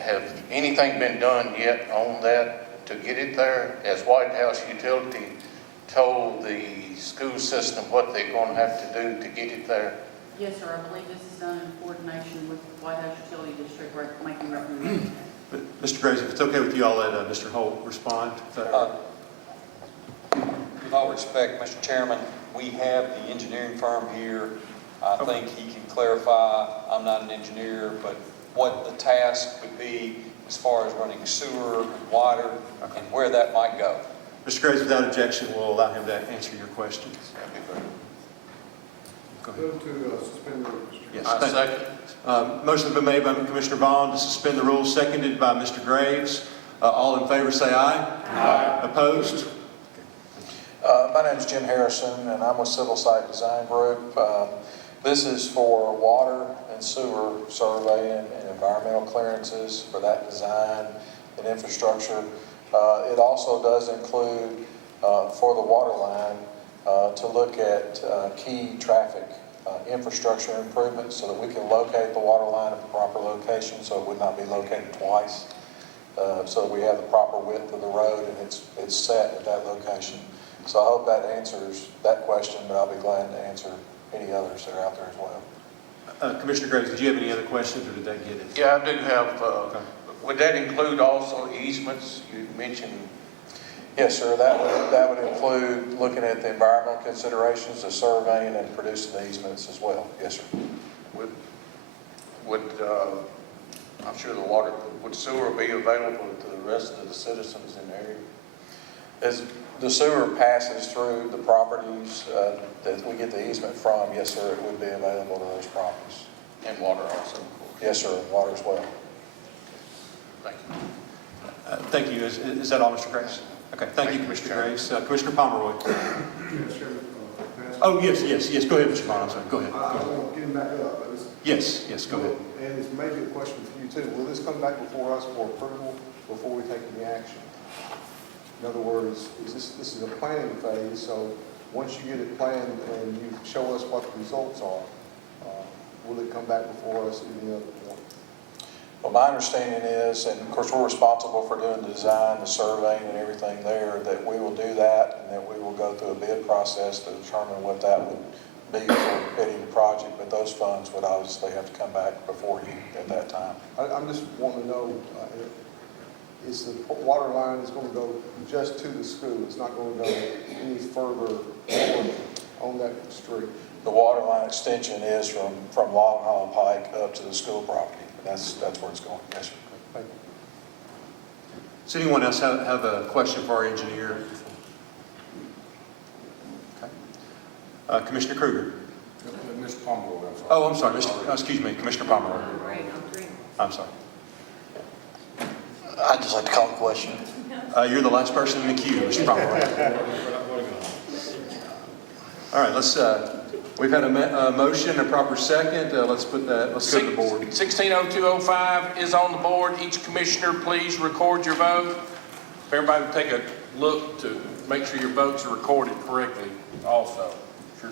have anything been done yet on that to get it there? Has White House Utility told the school system what they're going to have to do to get it there? Yes, sir. I believe this is done in coordination with the White House Utility District making recommendations. Mr. Graves, if it's okay with you, I'll let Mr. Holt respond. With all respect, Mr. Chairman, we have the engineering firm here. I think he can clarify, I'm not an engineer, but what the task would be as far as running sewer and water and where that might go. Mr. Graves, without objection, we'll allow him to answer your questions. Go ahead. Move to suspend the rules. Yes, I second. Motion has been made by Commissioner Vaughn to suspend the rules, seconded by Mr. Graves. All in favor say aye. Aye. Opposed? My name is Jim Harrison, and I'm with Civil Site Design Group. This is for water and sewer surveying and environmental clearances for that design and infrastructure. It also does include, for the water line, to look at key traffic infrastructure improvements so that we can locate the water line at the proper location so it would not be located twice. So that we have the proper width of the road and it's set at that location. So I hope that answers that question, but I'll be glad to answer any others that are out there as well. Commissioner Graves, did you have any other questions or did that get it? Yeah, I do have, would that include also easements? You mentioned. Yes, sir. That would include looking at the environmental considerations, the surveying, and producing the easements as well. Yes, sir. Would I'm sure would sewer be available to the rest of the citizens in the area? As the sewer passes through the properties that we get the easement from, yes, sir, it would be available to those properties. And water also, of course. Yes, sir, and water as well. Thank you. Thank you. Is that all, Mr. Graves? Okay, thank you, Commissioner Graves. Commissioner Pomeroy. Oh, yes. Go ahead, Mr. Vaughn. I'm sorry. Go ahead. I want to get him back up. Yes, go ahead. And it's maybe a question for you too. Will this come back before us for approval before we take any action? In other words, this is a planning phase, so once you get it planned and you show us what the results are, will it come back before us at any other point? Well, my understanding is, and of course we're responsible for doing the design, the surveying and everything there, that we will do that and that we will go through a bid process to determine what that would be for bidding the project, but those funds would obviously have to come back before you at that time. I'm just wanting to know, is the water line is going to go just to the school? It's not going to go any further on that street? The water line extension is from Long Hollow Pike up to the school property. That's where it's going. Yes, sir. Thank you. Does anyone else have a question for our engineer? Okay. Commissioner Kruger. Mr. Pomeroy, I'm sorry. Oh, I'm sorry. Excuse me, Commissioner Pomeroy. I'm sorry. I'd just like to call a question. You're the last person in the queue, Mr. Pomeroy. All right, we've had a motion, a proper second. Let's go to the board. 160205 is on the board. Each commissioner, please record your vote. If everybody would take a look to make sure your votes are recorded correctly also. Sure.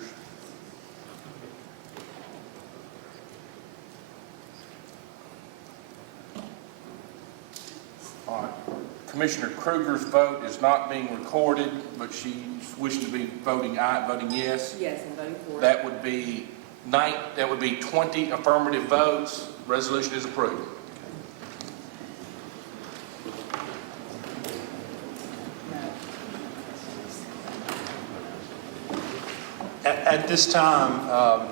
All right. Commissioner Kruger's vote is not being recorded, but she wishes to be voting aye, voting yes. Yes, I'm voting for it. That would be 20 affirmative votes. Resolution is approved. At this time,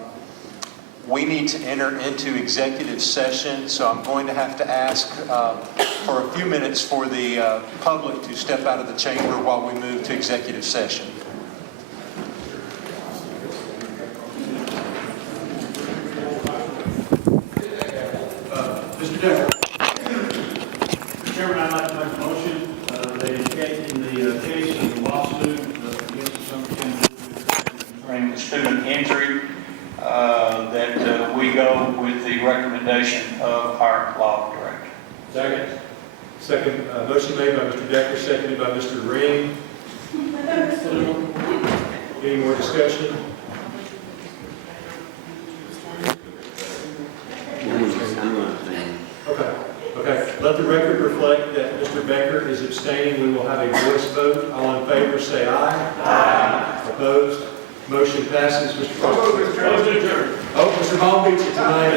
we need to enter into executive session, so I'm going to have to ask for a few minutes for the public to step out of the chamber while we move to executive session. Mr. Decker. Mr. Chairman, I'd like to make a motion, in the case of the lawsuit against the Sumner County concerning the student injury, that we go with the recommendation of our law director. Second, motion made by Mr. Decker, seconded by Mr. Ring. Any more discussion? Okay. Let the record reflect that Mr. Becker is abstaining. We will have a voice vote. All in favor, say aye. Aye. Opposed? Motion passes. Mr. Foster. Oh, Mr. Ball beats you tonight.